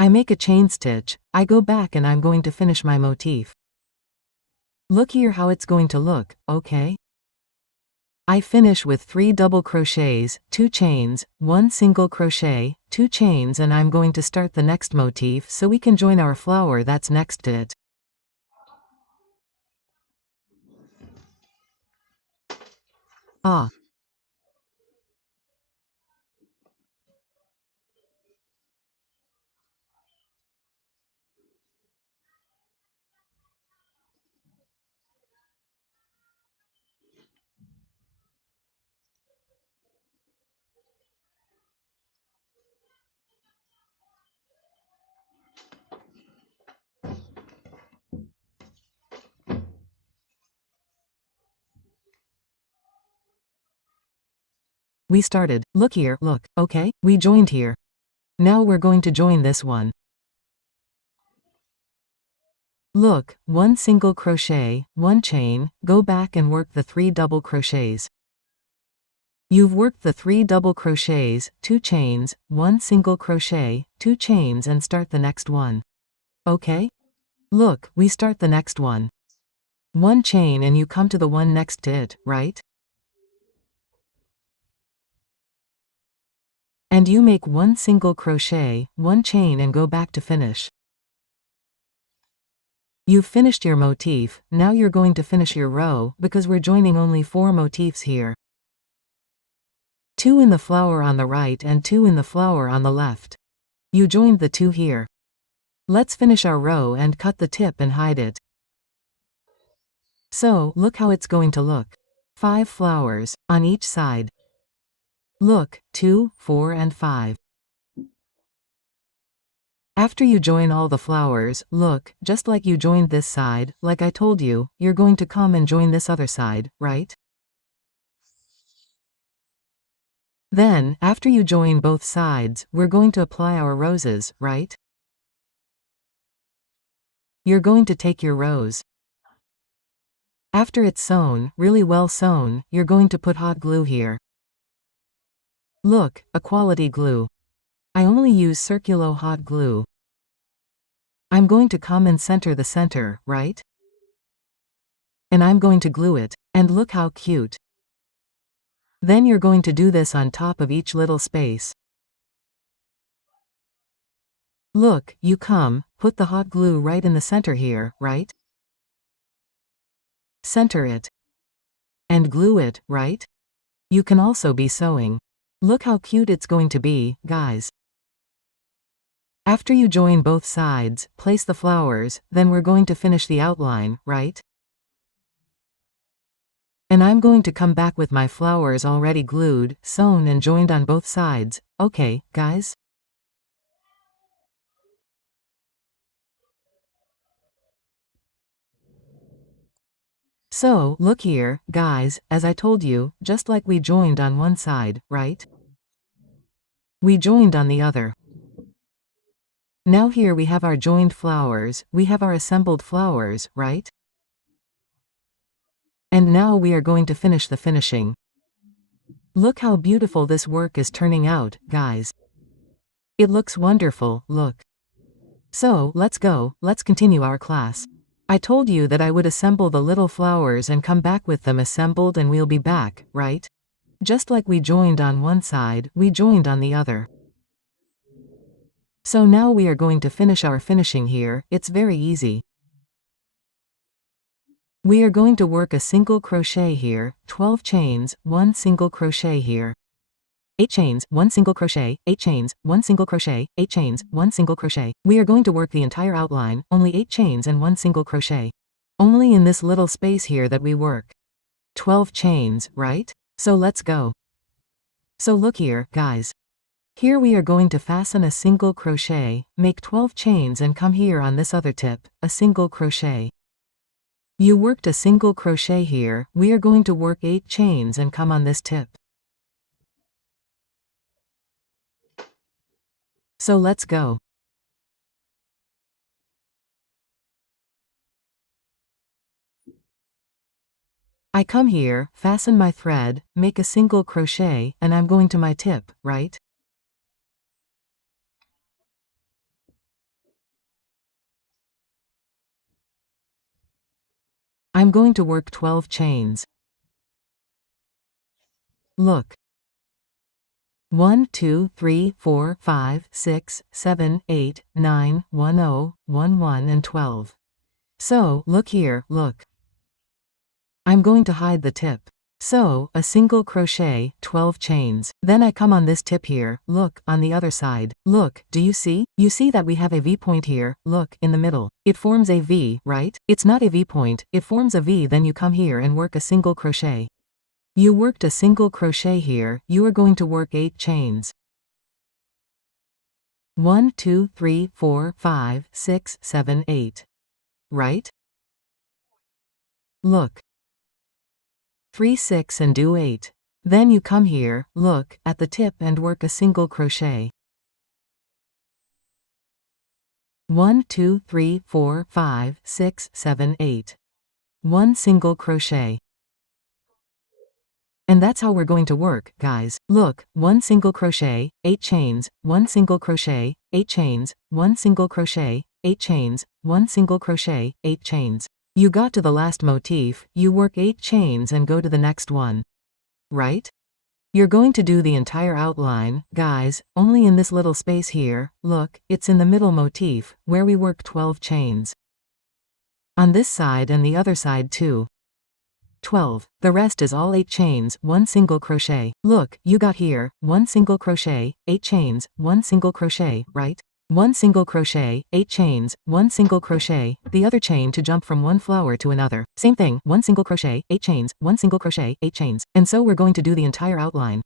I make a chain stitch, I go back and I'm going to finish my motif. Look here how it's going to look, okay? I finish with 3 double crochets, 2 chains, 1 single crochet, 2 chains and I'm going to start the next motif so we can join our flower that's next to it. Ah. We started. Look here, look, okay? We joined here. Now we're going to join this one. Look, 1 single crochet, 1 chain, go back and work the 3 double crochets. You've worked the 3 double crochets, 2 chains, 1 single crochet, 2 chains and start the next one. Okay? Look, we start the next one. 1 chain and you come to the one next to it, right? And you make 1 single crochet, 1 chain and go back to finish. You've finished your motif, now you're going to finish your row, because we're joining only 4 motifs here. 2 in the flower on the right and 2 in the flower on the left. You joined the 2 here. Let's finish our row and cut the tip and hide it. So, look how it's going to look. 5 flowers, on each side. Look, 2, 4 and 5. After you join all the flowers, look, just like you joined this side, like I told you, you're going to come and join this other side, right? Then, after you join both sides, we're going to apply our roses, right? You're going to take your rose. After it's sewn, really well sewn, you're going to put hot glue here. Look, a quality glue. I only use circulo hot glue. I'm going to come and center the center, right? And I'm going to glue it, and look how cute. Then you're going to do this on top of each little space. Look, you come, put the hot glue right in the center here, right? Center it. And glue it, right? You can also be sewing. Look how cute it's going to be, guys. After you join both sides, place the flowers, then we're going to finish the outline, right? And I'm going to come back with my flowers already glued, sewn and joined on both sides, okay, guys? So, look here, guys, as I told you, just like we joined on one side, right? We joined on the other. Now here we have our joined flowers, we have our assembled flowers, right? And now we are going to finish the finishing. Look how beautiful this work is turning out, guys. It looks wonderful, look. So, let's go, let's continue our class. I told you that I would assemble the little flowers and come back with them assembled and we'll be back, right? Just like we joined on one side, we joined on the other. So now we are going to finish our finishing here, it's very easy. We are going to work a single crochet here, 12 chains, 1 single crochet here. 8 chains, 1 single crochet, 8 chains, 1 single crochet, 8 chains, 1 single crochet. We are going to work the entire outline, only 8 chains and 1 single crochet. Only in this little space here that we work. 12 chains, right? So let's go. So look here, guys. Here we are going to fasten a single crochet, make 12 chains and come here on this other tip, a single crochet. You worked a single crochet here. We are going to work 8 chains and come on this tip. So let's go. I come here, fasten my thread, make a single crochet, and I'm going to my tip, right? I'm going to work 12 chains. Look. 1, 2, 3, 4, 5, 6, 7, 8, 9, 1, 0, 1, 1, and 12. So, look here, look. I'm going to hide the tip. So, a single crochet, 12 chains. Then I come on this tip here, look, on the other side. Look, do you see? You see that we have a V point here, look, in the middle. It forms a V, right? It's not a V point, it forms a V. Then you come here and work a single crochet. You worked a single crochet here, you are going to work 8 chains. 1, 2, 3, 4, 5, 6, 7, 8. Right? Look. 3, 6 and do 8. Then you come here, look, at the tip and work a single crochet. 1, 2, 3, 4, 5, 6, 7, 8. 1 single crochet. And that's how we're going to work, guys. Look, 1 single crochet, 8 chains, 1 single crochet, 8 chains, 1 single crochet, 8 chains, 1 single crochet, 8 chains. You got to the last motif, you work 8 chains and go to the next one. Right? You're going to do the entire outline, guys, only in this little space here, look, it's in the middle motif, where we work 12 chains. On this side and the other side too. 12. The rest is all 8 chains, 1 single crochet. Look, you got here, 1 single crochet, 8 chains, 1 single crochet, right? 1 single crochet, 8 chains, 1 single crochet, the other chain to jump from one flower to another. Same thing, 1 single crochet, 8 chains, 1 single crochet, 8 chains. And so we're going to do the entire outline.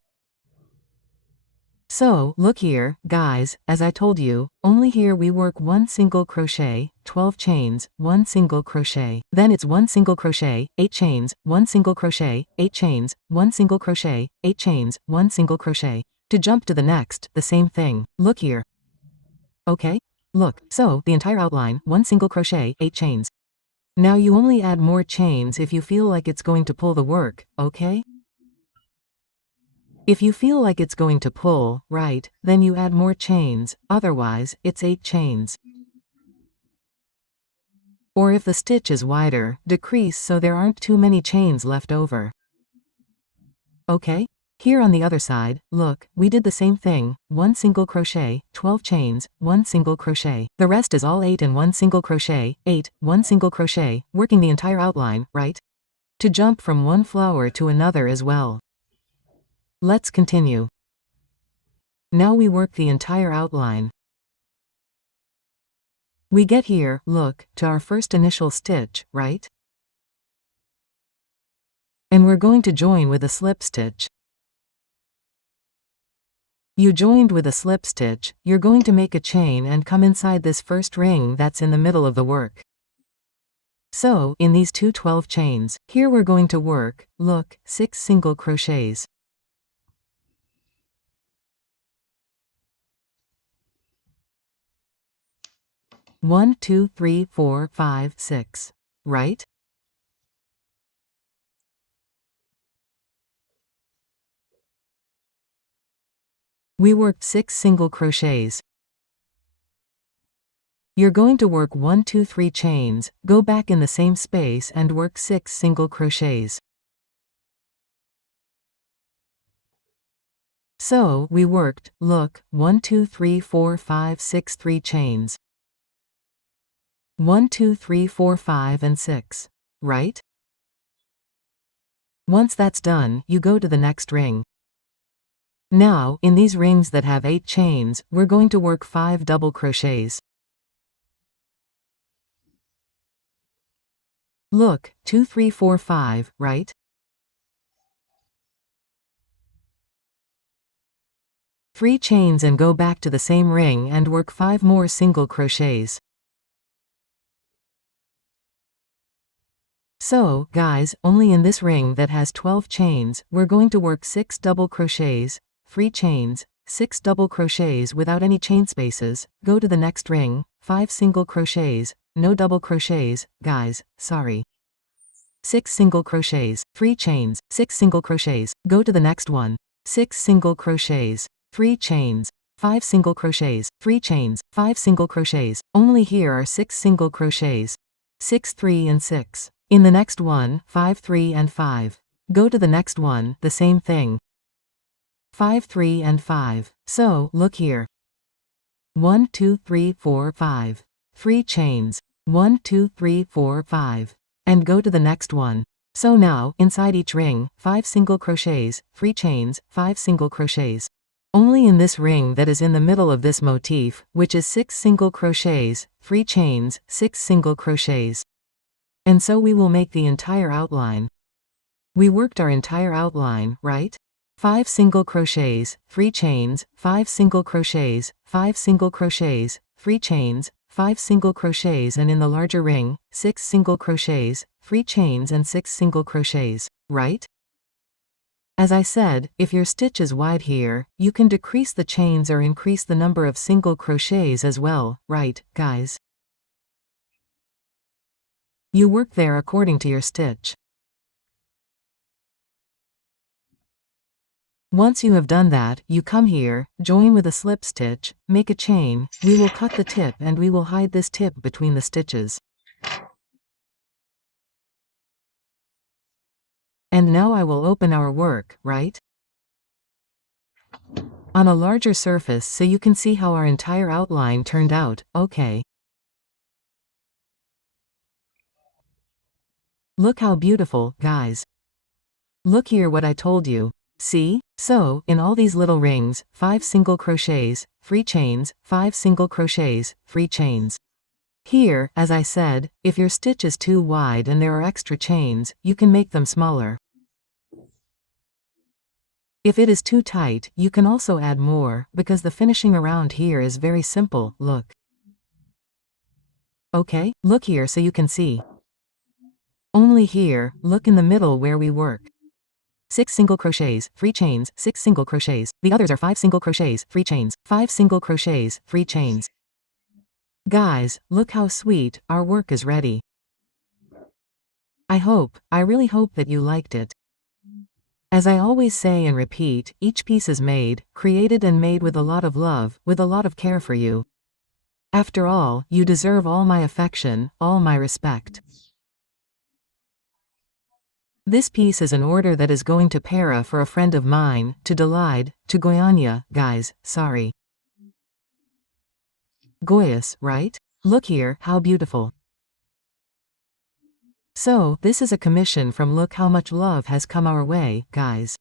So, look here, guys, as I told you, only here we work 1 single crochet, 12 chains, 1 single crochet. Then it's 1 single crochet, 8 chains, 1 single crochet, 8 chains, 1 single crochet, 8 chains, 1 single crochet. To jump to the next, the same thing. Look here. Okay? Look, so, the entire outline, 1 single crochet, 8 chains. Now you only add more chains if you feel like it's going to pull the work, okay? If you feel like it's going to pull, right, then you add more chains, otherwise, it's 8 chains. Or if the stitch is wider, decrease so there aren't too many chains left over. Okay? Here on the other side, look, we did the same thing, 1 single crochet, 12 chains, 1 single crochet. The rest is all 8 and 1 single crochet, 8, 1 single crochet, working the entire outline, right? To jump from one flower to another as well. Let's continue. Now we work the entire outline. We get here, look, to our first initial stitch, right? And we're going to join with a slip stitch. You joined with a slip stitch, you're going to make a chain and come inside this first ring that's in the middle of the work. So, in these two 12 chains, here we're going to work, look, 6 single crochets. One, 2, 3, 4, 5, 6. Right? We worked 6 single crochets. You're going to work 1, 2, 3 chains, go back in the same space and work 6 single crochets. So, we worked, look, 1, 2, 3, 4, 5, 6, 3 chains. 1, 2, 3, 4, 5 and 6. Right? Once that's done, you go to the next ring. Now, in these rings that have 8 chains, we're going to work 5 double crochets. Look, 2, 3, 4, 5, right? 3 chains and go back to the same ring and work 5 more single crochets. So, guys, only in this ring that has 12 chains, we're going to work 6 double crochets, 3 chains, 6 double crochets without any chain spaces, go to the next ring, 5 single crochets, no double crochets, guys, sorry. 6 single crochets, 3 chains, 6 single crochets, go to the next one, 6 single crochets, 3 chains, 5 single crochets, 3 chains, 5 single crochets, only here are 6 single crochets, 6 3 and 6. In the next one, 5 3 and 5. Go to the next one, the same thing. 5 3 and 5. So, look here. 1 2 3 4 5. 3 chains. 1 2 3 4 5. And go to the next one. So now, inside each ring, 5 single crochets, 3 chains, 5 single crochets. Only in this ring that is in the middle of this motif, which is 6 single crochets, 3 chains, 6 single crochets. And so we will make the entire outline. We worked our entire outline, right? 5 single crochets, 3 chains, 5 single crochets, 5 single crochets, 3 chains, 5 single crochets, and in the larger ring, 6 single crochets, 3 chains and 6 single crochets, right? As I said, if your stitch is wide here, you can decrease the chains or increase the number of single crochets as well, right, guys? You work there according to your stitch. Once you have done that, you come here, join with a slip stitch, make a chain, we will cut the tip and we will hide this tip between the stitches. And now I will open our work, right? On a larger surface so you can see how our entire outline turned out, okay. Look how beautiful, guys. Look here what I told you. See? So, in all these little rings, 5 single crochets, 3 chains, 5 single crochets, 3 chains. Here, as I said, if your stitch is too wide and there are extra chains, you can make them smaller. If it is too tight, you can also add more, because the finishing around here is very simple, look. Okay, look here so you can see. Only here, look in the middle where we work. 6 single crochets, 3 chains, 6 single crochets. The others are 5 single crochets, 3 chains, 5 single crochets, 3 chains. Guys, look how sweet, our work is ready. I really hope that you liked it. As I always say and repeat, each piece is made, created and made with a lot of love, with a lot of care for you. After all, you deserve all my affection, all my respect. This piece is an order that is going to Para for a friend of mine, to Delight, to Goiânia, guys, sorry. Goiás, right? Look here, how beautiful. So, this is a commission from Look How Much Love Has Come Our Way, guys.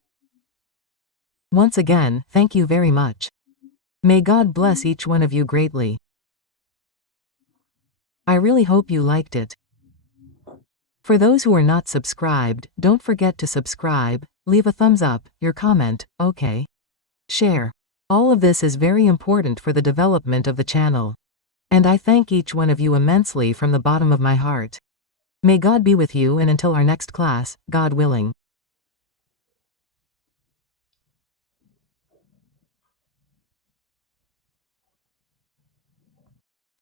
Once again, thank you very much. May God bless each one of you greatly. I really hope you liked it. For those who are not subscribed, don't forget to subscribe, leave a thumbs up, your comment, okay? Share. All of this is very important for the development of the channel. And I thank each one of you immensely from the bottom of my heart. May God be with you and until our next class, God willing.